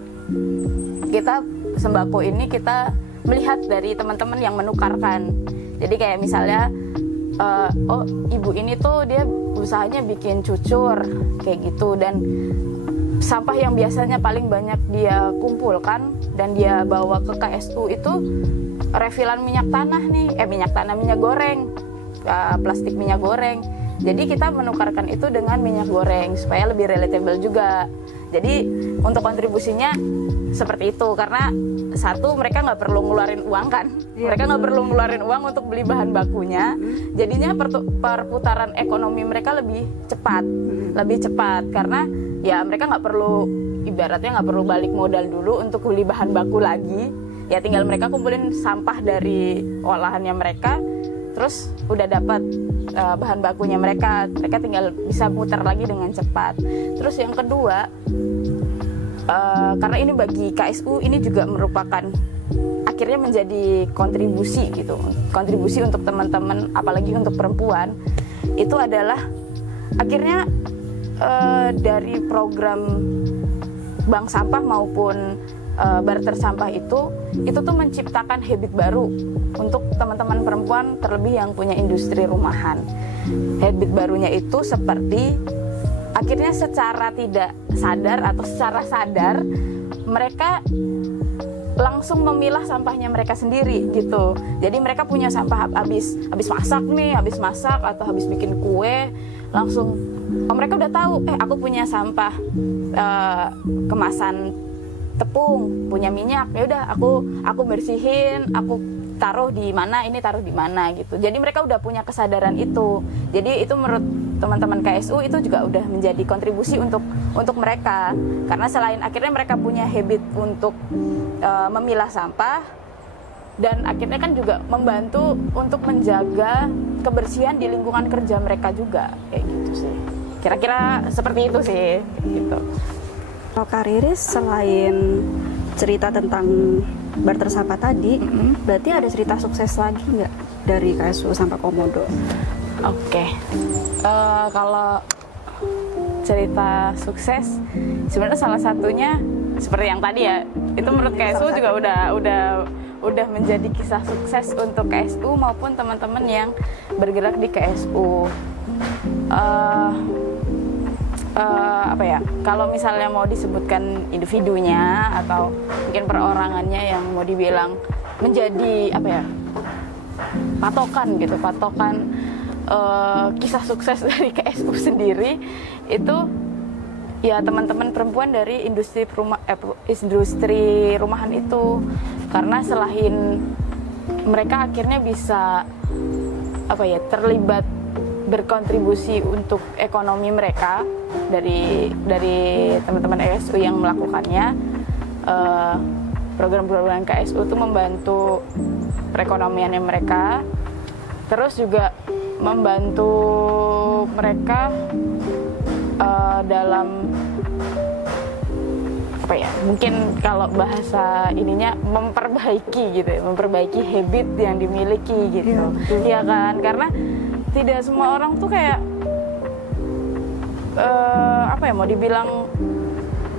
kita sembako ini kita melihat dari teman-teman yang menukarkan. Jadi kayak misalnya oh ibu ini tuh dia usahanya bikin cucur kayak gitu, dan sampah yang biasanya paling banyak dia kumpulkan dan dia bawa ke KSU itu refilan minyak tanah nih, minyak goreng, plastik minyak goreng. Jadi kita menukarkan itu dengan minyak goreng supaya lebih relatable juga. Jadi untuk kontribusinya seperti itu, karena satu, mereka nggak perlu ngeluarin uang kan, mereka nggak perlu ngeluarin uang untuk beli bahan bakunya, jadinya perputaran ekonomi mereka lebih cepat karena ya mereka nggak perlu, ibaratnya nggak perlu balik modal dulu untuk beli bahan baku lagi, ya tinggal mereka kumpulin sampah dari olahannya mereka, terus udah dapat bahan bakunya mereka tinggal bisa muter lagi dengan cepat. Terus yang kedua, karena ini bagi KSU ini juga merupakan akhirnya menjadi kontribusi untuk teman-teman, apalagi untuk perempuan, itu adalah akhirnya dari program bank sampah maupun barter sampah itu tuh menciptakan habit baru untuk teman-teman perempuan, terlebih yang punya industri rumahan. Habit barunya itu seperti akhirnya secara tidak sadar atau secara sadar mereka langsung memilah sampahnya mereka sendiri gitu. Jadi mereka punya sampah habis masak atau habis bikin kue, langsung mereka udah tahu aku punya sampah kemasan tepung, punya minyak, ya udah aku bersihin, aku taruh di mana gitu. Jadi mereka udah punya kesadaran itu. Jadi itu menurut teman-teman KSU itu juga udah menjadi kontribusi untuk mereka, karena selain akhirnya mereka punya habit untuk memilah sampah, dan akhirnya kan juga membantu untuk menjaga kebersihan di lingkungan kerja mereka juga, kayak gitu sih. Kira-kira seperti itu sih, gitu. Kalau Kak Riris, selain cerita tentang barter sampah tadi, berarti ada cerita sukses lagi nggak dari KSU Sampah Komodo? Oke. Kalau cerita sukses, sebenarnya salah satunya seperti yang tadi ya, itu menurut KSU juga udah menjadi kisah sukses untuk KSU maupun teman-teman yang bergerak di KSU. Kalau misalnya mau disebutkan individunya atau mungkin perorangannya yang mau dibilang menjadi patokan kisah sukses dari KSU sendiri, itu ya teman-teman perempuan dari industri rumahan itu. Karena selain mereka akhirnya bisa terlibat berkontribusi untuk ekonomi mereka dari teman-teman KSU yang melakukannya, program-program KSU itu membantu perekonomiannya mereka, terus juga membantu mereka dalam mungkin kalau bahasa ininya memperbaiki habit yang dimiliki gitu, ya kan, karena tidak semua orang tuh kayak mau dibilang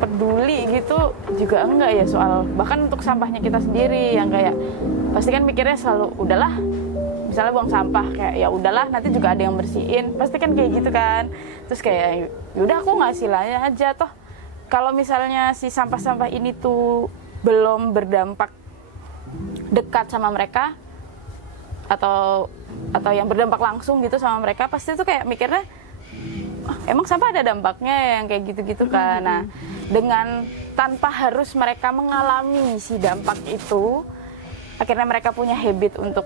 peduli gitu juga enggak ya, soal bahkan untuk sampahnya kita sendiri yang kayak pasti kan mikirnya selalu udahlah, misalnya buang sampah kayak ya udahlah nanti juga ada yang bersihin, pasti kan kayak gitu kan. Terus kayak yaudah aku ngasihin aja, toh kalau misalnya si sampah-sampah ini tuh belum berdampak dekat sama mereka atau yang berdampak langsung gitu sama mereka, pasti tuh kayak mikirnya emang sampah ada dampaknya yang kayak gitu-gitu kan. Nah, dengan tanpa harus mereka mengalami si dampak itu, akhirnya mereka punya habit untuk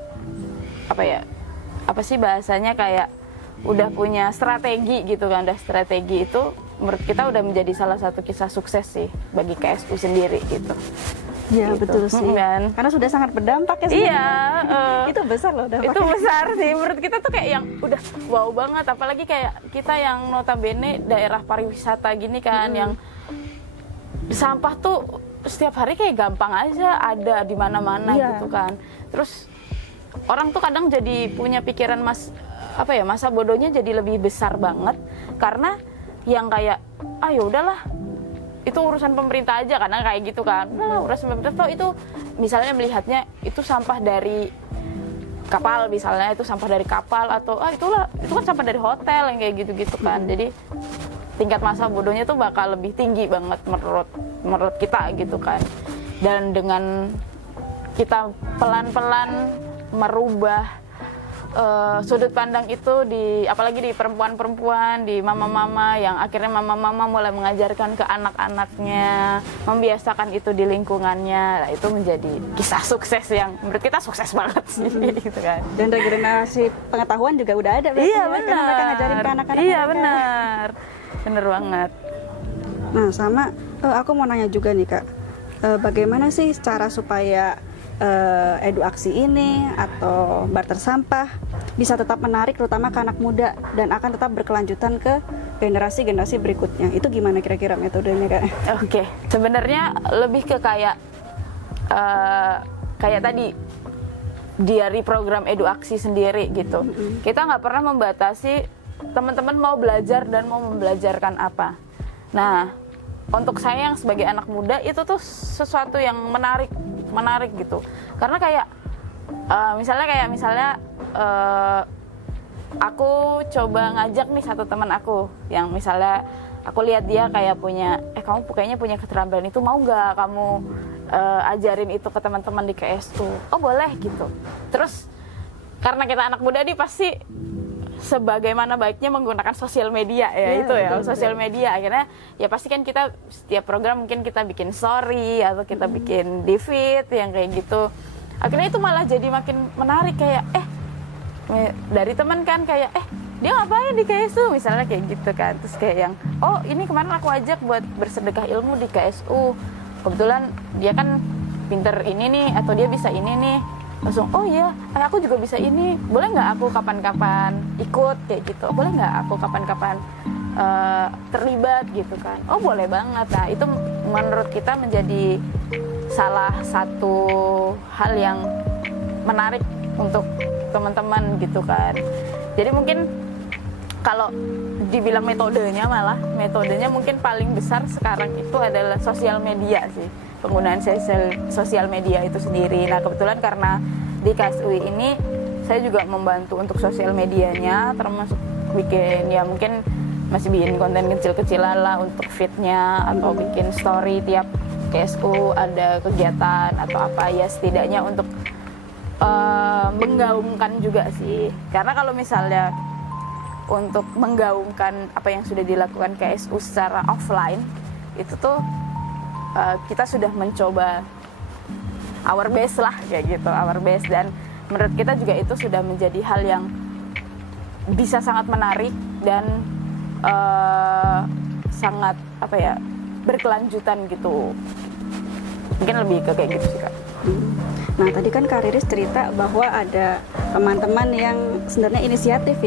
bahasanya kayak udah punya strategi gitu kan. Udah strategi itu menurut kita udah menjadi salah satu kisah sukses sih bagi KSU sendiri gitu. Iya gitu. betul sih, karena sudah sangat berdampak ya sebenarnya. Iya, itu besar loh dampaknya. Itu besar sih, menurut kita tuh kayak yang udah wow banget, apalagi kayak kita yang notabene daerah pariwisata gini kan, yang sampah tuh setiap hari kayak gampang aja ada di mana-mana gitu kan. Terus orang tuh kadang jadi punya pikiran masa bodohnya jadi lebih besar banget, karena yang kayak ya udahlah itu urusan pemerintah aja, karena kayak gitu kan. Urusan pemerintah tuh itu misalnya melihatnya itu sampah dari kapal misalnya, itu sampah dari kapal, atau itu kan sampah dari hotel yang kayak gitu-gitu kan. Jadi tingkat masa bodohnya tuh bakal lebih tinggi banget menurut kita gitu kan. Dan dengan kita pelan-pelan merubah sudut pandang itu apalagi di perempuan-perempuan, di mama-mama, yang akhirnya mama-mama mulai mengajarkan ke anak-anaknya, membiasakan itu di lingkungannya. Nah, itu menjadi kisah sukses yang menurut kita sukses banget sih gitu kan. Dan regenerasi pengetahuan juga udah ada berarti, Iya ya, benar. karena mereka ngajarin ke anak-anak Iya mereka. benar banget. Nah, sama aku mau nanya juga nih Kak, bagaimana sih cara supaya eduaksi ini atau barter sampah bisa tetap menarik terutama ke anak muda dan akan tetap berkelanjutan ke generasi-generasi berikutnya? Itu gimana kira-kira metodenya Kak? Oke, sebenarnya lebih ke kayak tadi dari program eduaksi sendiri gitu. Kita nggak pernah membatasi teman-teman mau belajar dan mau membelajarkan apa. Nah, untuk saya yang sebagai anak muda itu tuh sesuatu yang menarik gitu. Karena kayak misalnya aku coba ngajak nih satu teman aku yang misalnya aku lihat dia kayak punya kamu kayaknya punya keterampilan itu, mau nggak kamu ajarin itu ke teman-teman di KSU? Oh boleh gitu. Terus karena kita anak muda nih pasti sebagaimana baiknya menggunakan sosial media ya, itu ya sosial media. Akhirnya ya pasti kan kita setiap program mungkin kita bikin story atau kita bikin di feed yang kayak gitu. Akhirnya itu malah jadi makin menarik, kayak dari teman kan kayak dia ngapain di KSU misalnya kayak gitu kan. Terus kayak yang ini kemarin aku ajak buat bersedekah ilmu di KSU, kebetulan dia kan pinter ini nih atau dia bisa ini nih. Langsung aku juga bisa ini, boleh nggak aku kapan-kapan ikut kayak gitu, boleh nggak aku kapan-kapan terlibat gitu kan. Oh boleh banget. Nah itu menurut kita menjadi salah satu hal yang menarik untuk teman-teman gitu kan. Jadi mungkin kalau dibilang metodenya mungkin paling besar sekarang itu adalah sosial media sih, penggunaan sosial media itu sendiri. Nah kebetulan karena di KSUI ini saya juga membantu untuk sosial medianya, termasuk bikin mungkin masih bikin konten kecil-kecilan lah untuk feednya, atau bikin story tiap KSU ada kegiatan atau apa ya, setidaknya untuk menggaungkan juga sih. Karena kalau misalnya untuk menggaungkan apa yang sudah dilakukan KSU secara offline, itu tuh kita sudah mencoba our best lah kayak gitu, our best. Dan menurut kita juga itu sudah menjadi hal yang bisa sangat menarik dan sangat berkelanjutan gitu. Mungkin lebih ke kayak gitu sih Kak. Nah tadi kan Kak Riris cerita bahwa ada teman-teman yang sebenarnya inisiatif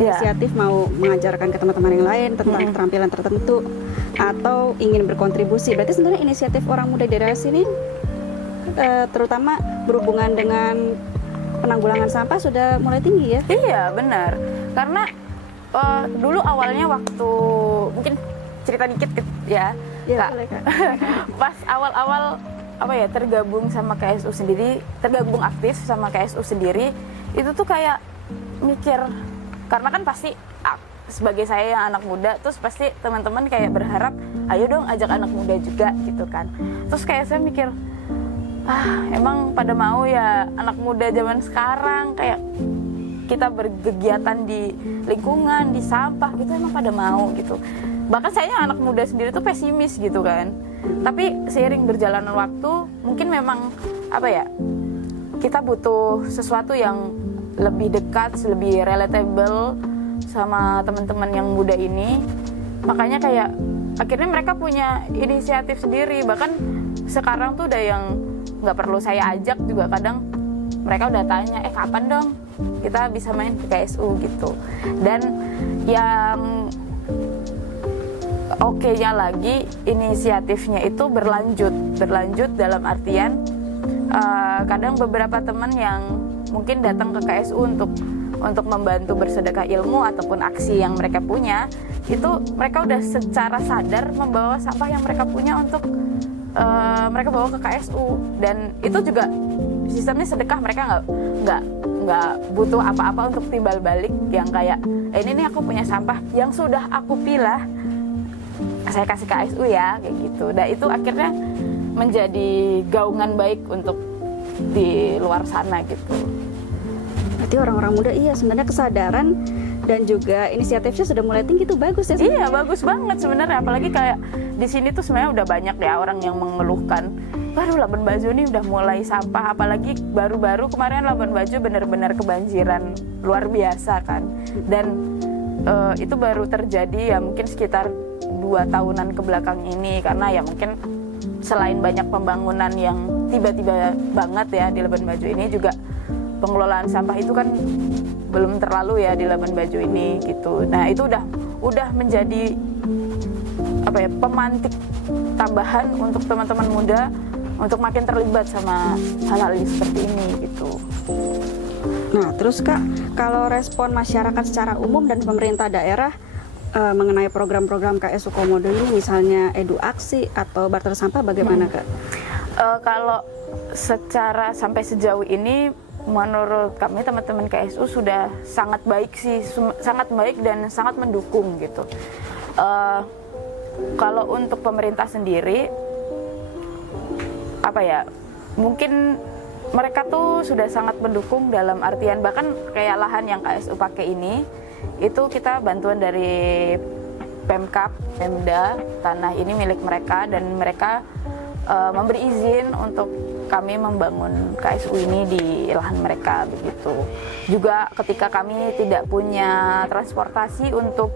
inisiatif mau mengajarkan ke teman-teman yang lain tentang keterampilan tertentu atau ingin berkontribusi. Berarti sebenarnya inisiatif orang muda daerah sini terutama berhubungan dengan penanggulangan sampah sudah mulai tinggi ya? Iya benar. Karena dulu awalnya waktu mungkin cerita dikit ya Kak. Boleh, Kak. Pas awal-awal tergabung sama KSU sendiri, tergabung aktif sama KSU sendiri, itu tuh kayak mikir, karena kan pasti sebagai saya yang anak muda, terus pasti teman-teman kayak berharap ayo dong ajak anak muda juga gitu kan. Terus kayak saya mikir, emang pada mau ya anak muda zaman sekarang kayak kita berkegiatan di lingkungan, di sampah gitu, emang pada mau gitu. Bahkan saya anak muda sendiri tuh pesimis gitu kan. Tapi seiring berjalanan waktu, mungkin memang kita butuh sesuatu yang lebih dekat, lebih relatable sama teman-teman yang muda ini. Makanya kayak akhirnya mereka punya inisiatif sendiri. Bahkan sekarang tuh udah yang nggak perlu saya ajak juga, kadang mereka udah tanya, kapan dong kita bisa main ke KSU gitu. Dan yang oke-nya lagi, inisiatifnya itu berlanjut dalam artian kadang beberapa teman yang mungkin datang ke KSU untuk membantu bersedekah ilmu ataupun aksi yang mereka punya, itu mereka udah secara sadar membawa sampah yang mereka punya untuk mereka bawa ke KSU. Dan itu juga sistemnya sedekah, mereka nggak nggak butuh apa-apa untuk timbal balik yang kayak ini nih aku punya sampah yang sudah aku pilah, saya kasih ke KSU ya, kayak gitu. Dan itu akhirnya menjadi gaungan baik untuk di luar sana gitu. Berarti orang-orang muda sebenarnya kesadaran dan juga inisiatifnya sudah mulai tinggi, tuh bagus ya sebenarnya. Iya, bagus banget sebenarnya, apalagi kayak di sini tuh sebenarnya udah banyak ya orang yang mengeluhkan, baru Labuan Bajo nih udah mulai sampah, apalagi baru-baru kemarin Labuan Bajo benar-benar kebanjiran luar biasa kan. Dan itu baru terjadi ya mungkin sekitar 2 tahunan ke belakang ini, karena ya mungkin selain banyak pembangunan yang tiba-tiba banget ya di Labuan Bajo ini, juga pengelolaan sampah itu kan belum terlalu ya di Labuan Bajo ini gitu. Nah itu udah menjadi pemantik tambahan untuk teman-teman muda untuk makin terlibat sama hal-hal seperti ini gitu. Nah terus Kak, kalau respon masyarakat secara umum dan pemerintah daerah mengenai program-program KSU Komodo ini, misalnya edu aksi atau barter sampah, bagaimana Kak? Kalau secara sampai sejauh ini menurut kami teman-teman KSU sudah sangat baik sih, sangat baik dan sangat mendukung gitu. Kalau untuk pemerintah sendiri, mungkin mereka tuh sudah sangat mendukung dalam artian bahkan kayak lahan yang KSU pakai ini, itu kita bantuan dari Pemkab, Pemda, tanah ini milik mereka dan mereka memberi izin untuk kami membangun KSU ini di lahan mereka begitu. Juga ketika kami tidak punya transportasi untuk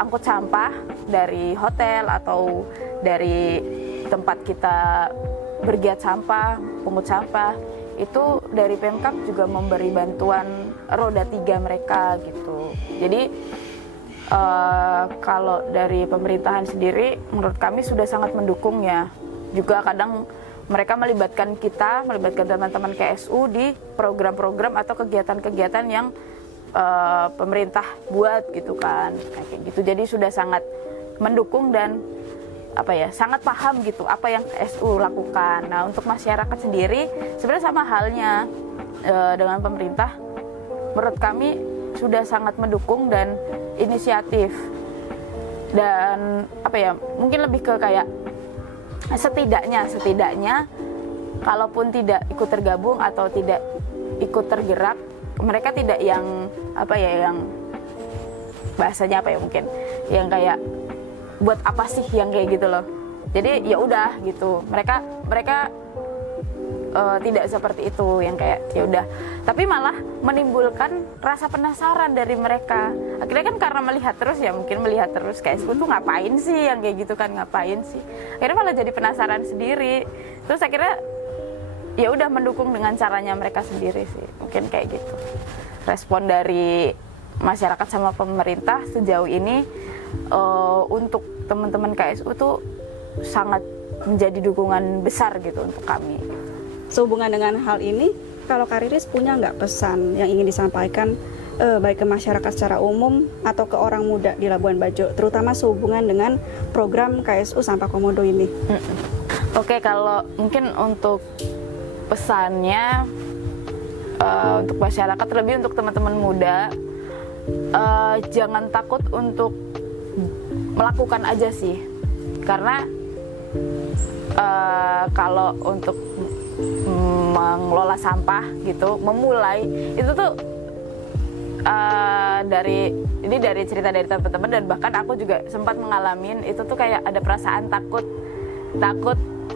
angkut sampah dari hotel atau dari tempat kita bergiat sampah, pungut sampah, itu dari Pemkab juga memberi bantuan roda 3 mereka gitu. Jadi kalau dari pemerintahan sendiri menurut kami sudah sangat mendukung ya. Juga kadang mereka melibatkan teman-teman KSU di program-program atau kegiatan-kegiatan yang pemerintah buat gitu kan, kayak gitu. Jadi sudah sangat mendukung dan sangat paham gitu apa yang KSU lakukan. Nah untuk masyarakat sendiri sebenarnya sama halnya dengan pemerintah, menurut kami sudah sangat mendukung dan inisiatif dan mungkin lebih ke kayak setidaknya kalaupun tidak ikut tergabung atau tidak ikut tergerak, mereka tidak yang yang bahasanya mungkin yang kayak buat apa sih yang kayak gitu loh. Jadi ya udah gitu, mereka tidak seperti itu yang kayak ya udah, tapi malah menimbulkan rasa penasaran dari mereka. Akhirnya kan karena melihat terus KSU tuh ngapain sih yang kayak gitu kan, ngapain sih, akhirnya malah jadi penasaran sendiri. Terus akhirnya ya udah mendukung dengan caranya mereka sendiri sih, mungkin kayak gitu. Respon dari masyarakat sama pemerintah sejauh ini untuk teman-teman KSU tuh sangat menjadi dukungan besar gitu untuk kami. Sehubungan dengan hal ini, kalau Kak Riris punya nggak pesan yang ingin disampaikan baik ke masyarakat secara umum atau ke orang muda di Labuan Bajo, terutama sehubungan dengan program KSU Sampah Komodo ini? Oke, kalau mungkin untuk pesannya untuk masyarakat, terlebih untuk teman-teman muda, jangan takut untuk melakukan aja sih, karena kalau untuk mengelola sampah gitu, memulai itu tuh dari cerita dari teman-teman dan bahkan aku juga sempat mengalami itu tuh kayak ada perasaan takut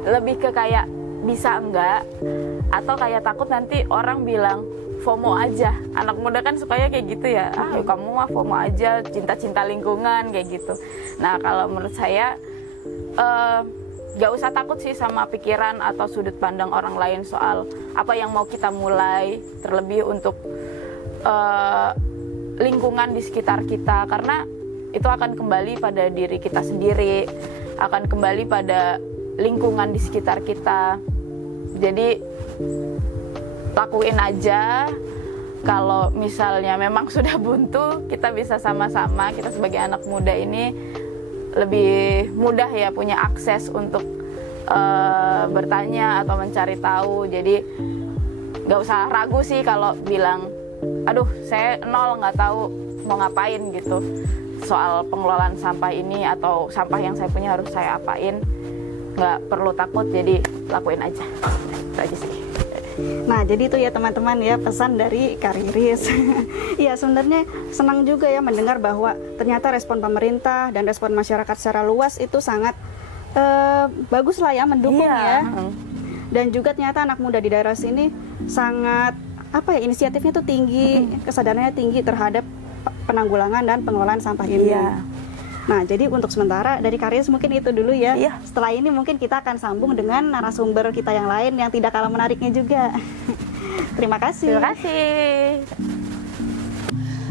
lebih ke kayak bisa enggak, atau kayak takut nanti orang bilang FOMO aja. Anak muda kan sukanya kayak gitu ya, kamu mah FOMO aja, cinta-cinta lingkungan kayak gitu. Nah kalau menurut saya gak usah takut sih sama pikiran atau sudut pandang orang lain soal apa yang mau kita mulai, terlebih untuk lingkungan di sekitar kita, karena itu akan kembali pada diri kita sendiri, akan kembali pada lingkungan di sekitar kita. Jadi lakuin aja. Kalau misalnya memang sudah buntu, kita bisa sama-sama, kita sebagai anak muda ini lebih mudah ya punya akses untuk bertanya atau mencari tahu. Jadi nggak usah ragu sih kalau bilang, aduh saya nol nggak tahu mau ngapain gitu soal pengelolaan sampah ini atau sampah yang saya punya harus saya apain. Nggak perlu takut, jadi lakuin aja. Itu aja sih. Nah, jadi itu ya teman-teman ya pesan dari Kak Riris. Ya, sebenarnya senang juga ya mendengar bahwa ternyata respon pemerintah dan respon masyarakat secara luas itu sangat bagus lah ya, mendukung ya. Dan juga ternyata anak muda di daerah sini sangat inisiatifnya tuh tinggi, kesadarannya tinggi terhadap penanggulangan dan pengelolaan sampah ini. Nah, jadi untuk sementara dari Kak Riris mungkin itu dulu ya. Setelah ini mungkin kita akan sambung dengan narasumber kita yang lain yang tidak kalah menariknya juga. Terima kasih. Terima kasih.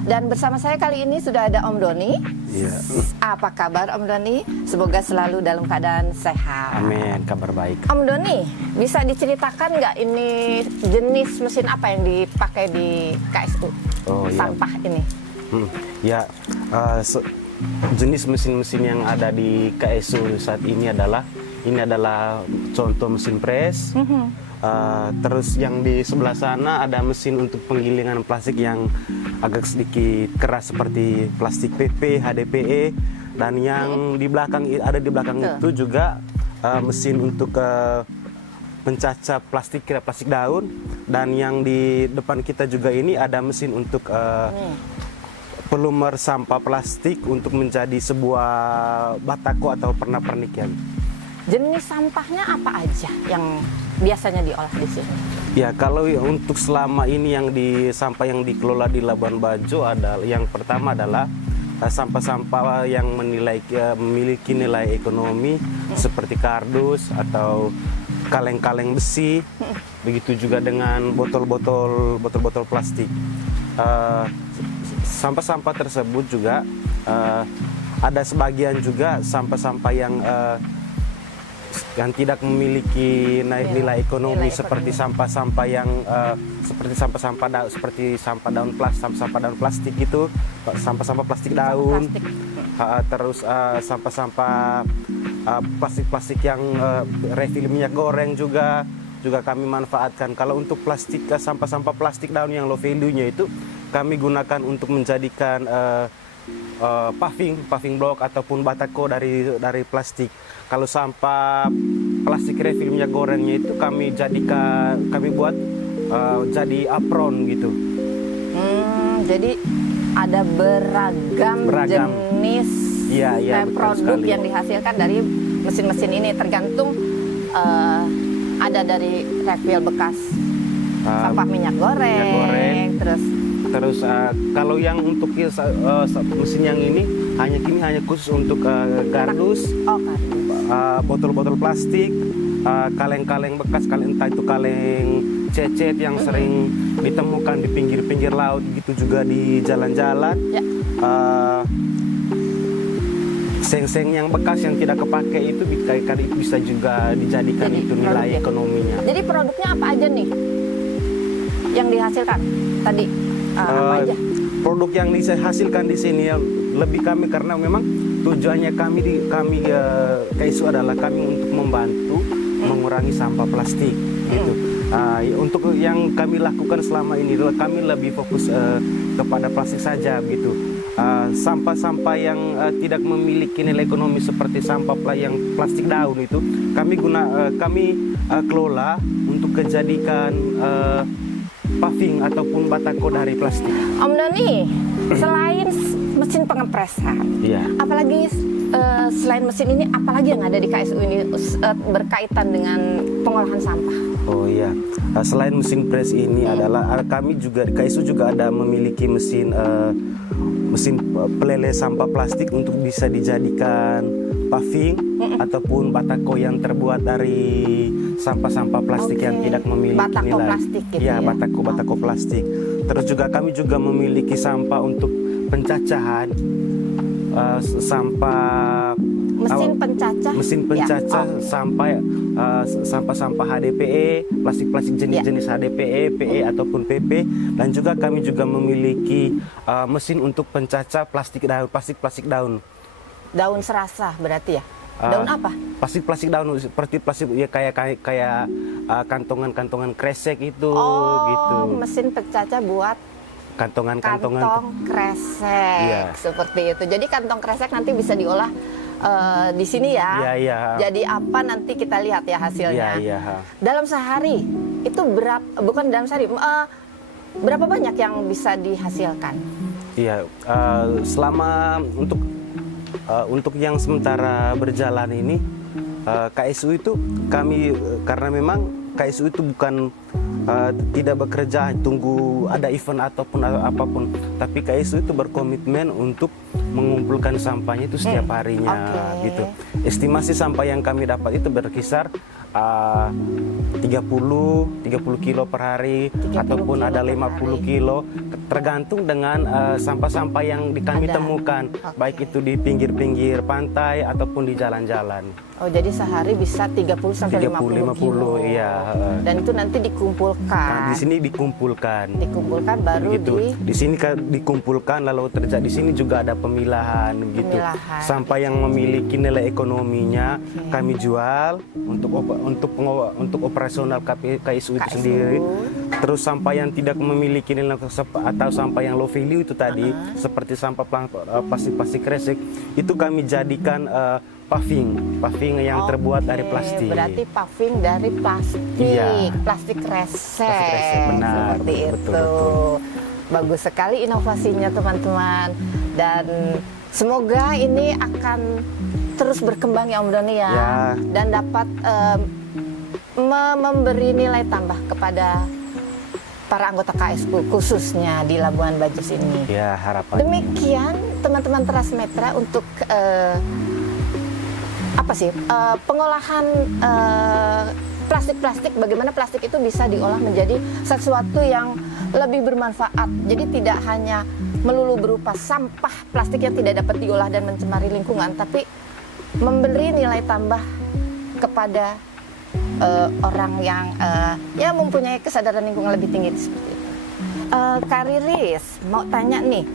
Dan bersama saya kali ini sudah ada Om Doni. Iya. Apa kabar Om Doni? Semoga selalu dalam keadaan sehat. Amin, kabar baik. Om Doni, bisa diceritakan nggak ini jenis mesin apa yang dipakai di KSU sampah ini? Ya, jenis mesin-mesin yang ada di KSU saat ini adalah contoh mesin pres. Terus yang di sebelah sana ada mesin untuk penggilingan plastik yang agak sedikit keras seperti plastik PP, HDPE, dan yang di belakang itu juga mesin untuk mencacah plastik daun, dan yang di depan kita juga ini ada mesin untuk pelumer sampah plastik untuk menjadi sebuah batako atau pernak-pernik. Jenis sampahnya apa aja yang biasanya diolah di sini? Ya, kalau untuk selama ini sampah yang dikelola di Labuan Bajo yang pertama adalah sampah-sampah yang memiliki nilai ekonomi seperti kardus atau kaleng-kaleng besi, begitu juga dengan botol-botol plastik. Sampah-sampah tersebut juga ada sebagian juga sampah-sampah yang tidak memiliki nilai ekonomi seperti sampah-sampah yang seperti sampah daun plastik itu, sampah-sampah plastik daun, terus sampah-sampah plastik yang refill minyak goreng juga kami manfaatkan. Kalau untuk sampah-sampah plastik daun yang low value-nya itu kami gunakan untuk menjadikan paving block ataupun batako dari plastik. Kalau sampah plastik refill minyak gorengnya itu kami buat jadi apron gitu. Jadi ada beragam jenis produk yang dihasilkan dari mesin-mesin ini, tergantung ada dari refill bekas sampah minyak goreng. Terus kalau yang untuk mesin yang ini hanya khusus untuk kardus, botol-botol plastik, kaleng-kaleng bekas, entah itu kaleng cecet yang sering ditemukan di pinggir-pinggir laut, gitu juga di jalan-jalan. Seng-seng yang bekas yang tidak kepakai itu bisa juga dijadikan itu nilai ekonominya. Jadi produknya apa aja nih yang dihasilkan tadi? Apa aja? Produk yang dihasilkan di sini lebih kami, karena memang tujuannya kami KSU adalah kami untuk membantu mengurangi sampah plastik gitu. Untuk yang kami lakukan selama ini kami lebih fokus kepada plastik saja gitu. Sampah-sampah yang tidak memiliki nilai ekonomi seperti sampah yang plastik daun itu kami kelola untuk dijadikan paving ataupun batako dari plastik. Om Doni, selain mesin pengepresan, apalagi selain mesin ini, apalagi yang ada di KSU ini berkaitan dengan pengolahan sampah? Oh iya, selain mesin pres ini adalah kami juga di KSU juga ada memiliki mesin peleleh sampah plastik untuk bisa dijadikan paving ataupun batako yang terbuat dari sampah-sampah plastik yang tidak memiliki batako nilai. Plastik gitu ya, batako plastik. Terus juga kami juga memiliki sampah untuk pencacahan sampah mesin pencacah sampah HDPE, plastik jenis HDPE, PE ataupun PP, dan juga kami juga memiliki mesin untuk pencacah plastik daun. Daun serasa berarti ya? Daun apa? Plastik daun seperti plastik ya kayak kantongan kresek itu gitu. Mesin pecacah buat Kantongan kantong kresek. Iya. Seperti itu. Jadi kantong kresek nanti bisa diolah di sini ya. Iya. Jadi apa nanti kita lihat ya hasilnya. Iya. Dalam sehari itu bukan dalam sehari, berapa banyak yang bisa dihasilkan? Iya, selama untuk yang sementara berjalan ini KSU itu kami karena memang KSU itu bukan tidak bekerja tunggu ada event ataupun apapun, tapi KSU itu berkomitmen untuk mengumpulkan sampahnya itu setiap harinya gitu. Estimasi sampah yang kami dapat itu berkisar 30 kilo per hari ataupun ada 50 kilo tergantung dengan sampah-sampah yang kami temukan, baik itu di pinggir-pinggir pantai ataupun di jalan-jalan. Oh, jadi sehari bisa 30 sampai 50 kilo. Iya. Dan itu nanti dikumpulkan. Di sini dikumpulkan Baru gitu. Di sini dikumpulkan lalu terjadi di sini juga ada pemilahan gitu. Sampah yang memiliki nilai ekonominya kami jual untuk operasional KSU itu sendiri. Terus sampah yang tidak memiliki nilai atau sampah yang low value itu tadi seperti sampah plastik kresek itu kami jadikan paving yang terbuat dari plastik. Berarti paving dari plastik, plastik kresek, benar, seperti itu. Betul. Bagus sekali inovasinya teman-teman, dan semoga ini akan terus berkembang ya Om Doni ya. Dan dapat memberi nilai tambah kepada para anggota KSU khususnya di Labuan Bajo ini. Ya, harapannya. Demikian teman-teman Trasmetra untuk pengolahan plastik-plastik, bagaimana plastik itu bisa diolah menjadi sesuatu yang lebih bermanfaat. Jadi tidak hanya melulu berupa sampah plastik yang tidak dapat diolah dan mencemari lingkungan, tapi memberi nilai tambah kepada orang yang mempunyai kesadaran lingkungan lebih tinggi seperti itu. Kak Riris, mau tanya nih,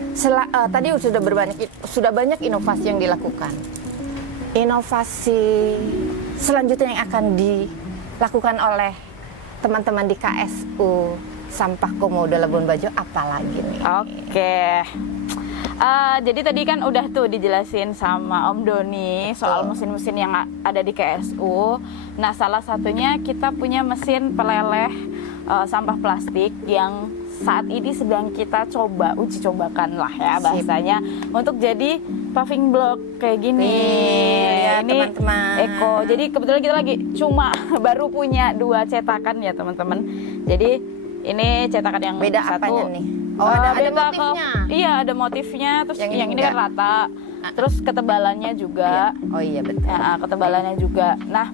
tadi sudah banyak inovasi yang dilakukan. Inovasi selanjutnya yang akan dilakukan oleh teman-teman di KSU Sampah Komodo Labuan Bajo apa lagi nih? Oke. Jadi tadi kan udah tuh dijelasin sama Om Doni soal mesin-mesin yang ada di KSU. Nah, salah satunya kita punya mesin peleleh sampah plastik yang saat ini sedang kita uji cobakan lah ya bahasanya untuk jadi paving block kayak gini. Ya, ini teman-teman. Eko. Jadi kebetulan kita lagi cuma baru punya 2 cetakan ya teman-teman. Jadi ini cetakan yang beda satu. Apanya nih? Oh, ada motifnya. Iya, ada motifnya. Terus yang ini kan rata. Terus ketebalannya juga. Iya. Oh iya betul. Ya, ketebalannya juga. Nah,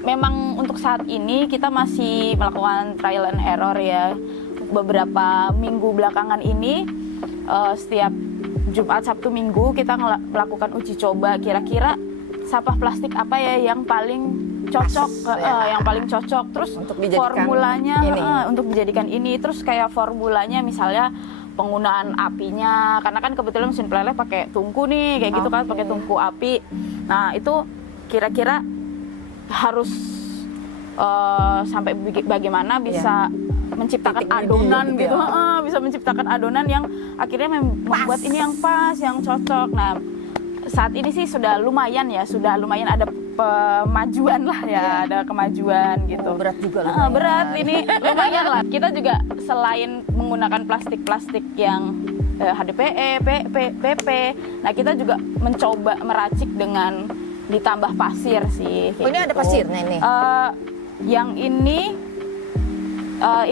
memang untuk saat ini kita masih melakukan trial and error ya. Beberapa minggu belakangan ini setiap Jumat, Sabtu, Minggu kita melakukan uji coba kira-kira sampah plastik apa ya yang paling cocok, yang paling cocok. Terus untuk formulanya untuk dijadikan ini. Terus kayak formulanya misalnya penggunaan apinya, karena kan kebetulan mesin peleleh pakai tungku nih, kayak gitu kan, pakai tungku api. Nah itu kira-kira harus sampai bagaimana bisa menciptakan adonan gitu, bisa menciptakan adonan yang akhirnya membuat ini yang pas, yang cocok. Nah saat ini sih sudah lumayan ada kemajuan lah ya, ada kemajuan gitu. Berat juga lumayan. Berat ini lumayan lah. Kita juga selain menggunakan plastik-plastik yang HDPE, PP, nah kita juga mencoba meracik dengan ditambah pasir sih. Oh, ini ada pasirnya ini? Yang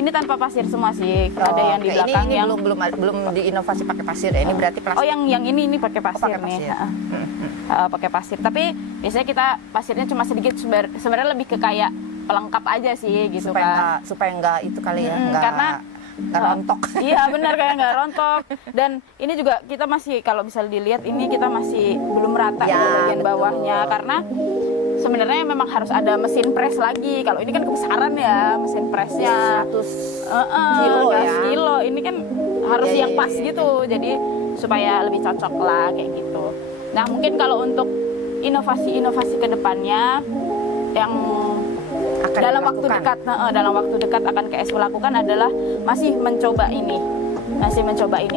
ini tanpa pasir semua sih. Ada yang di belakang ini yang belum diinovasi pakai pasir ya. Ini berarti plastik. Oh, yang ini pakai pasir pakai nih. pasir. Pakai pasir. Tapi biasanya kita pasirnya cuma sedikit, sebenarnya lebih ke kayak pelengkap aja sih gitu kan. Supaya enggak itu kali ya. Karena nggak rontok. Iya benar, kayak nggak rontok. Dan ini juga kita masih, kalau bisa dilihat ini kita masih belum rata Ya, bagian betul. bawahnya, karena sebenarnya memang harus ada mesin press lagi. Kalau ini kan kebesaran ya mesin pressnya 100 kilo ya. 100 kilo. Ini kan harus Ya, yang ya, pas ya. gitu. Jadi supaya lebih cocok lah kayak gitu. Nah, mungkin kalau untuk inovasi-inovasi ke depannya yang Akan dalam waktu dilakukan. dekat akan KSU lakukan adalah masih mencoba ini.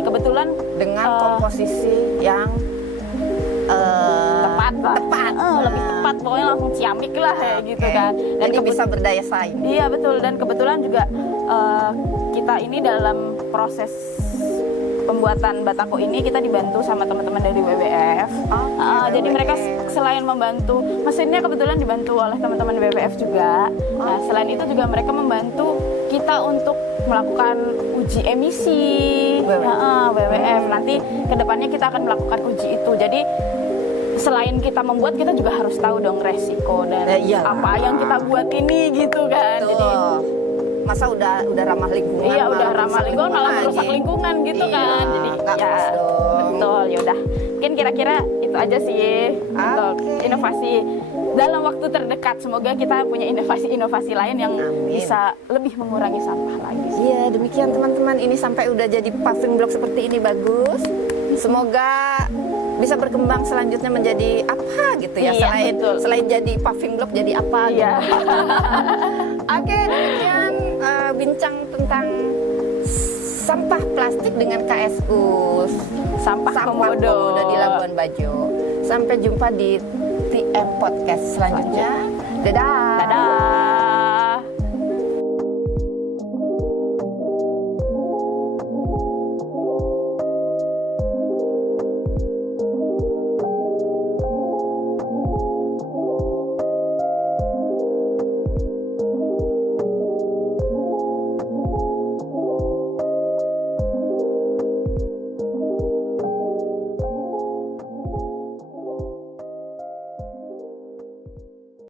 Kebetulan Dengan komposisi yang tepat lah. tepat. Lebih tepat, pokoknya langsung ciamik lah kayak gitu kan. Dan Jadi bisa berdaya saing. Iya betul, dan kebetulan juga kita ini dalam proses pembuatan Batako ini kita dibantu sama teman-teman dari WWF. Jadi mereka selain membantu, mesinnya kebetulan dibantu oleh teman-teman WWF juga. Nah, selain itu juga mereka membantu kita untuk melakukan uji emisi WWF. Nanti kedepannya kita akan melakukan uji itu. Jadi selain kita membuat, kita juga harus tahu dong resiko dan apa yang kita buat ini gitu kan. Jadi masa udah ramah lingkungan. iya udah malah ramah lingkungan malah merusak lagi. lingkungan gitu Iya, kan. Jadi nggak pas dong. betul, yaudah. Mungkin kira-kira itu aja sih untuk inovasi dalam waktu terdekat. Semoga kita punya inovasi-inovasi lain yang Amin. bisa lebih mengurangi sampah lagi. Iya, demikian teman-teman, ini sampai udah jadi paving block seperti ini bagus. Semoga bisa berkembang selanjutnya menjadi apa gitu ya, Iya, betul. selain jadi paving block jadi apa Iya. gitu. Oke, demikian bincang tentang sampah plastik dengan KSU Sampah Komodo di Labuan Bajo. Sampai jumpa di TM Podcast selanjutnya. Dadah.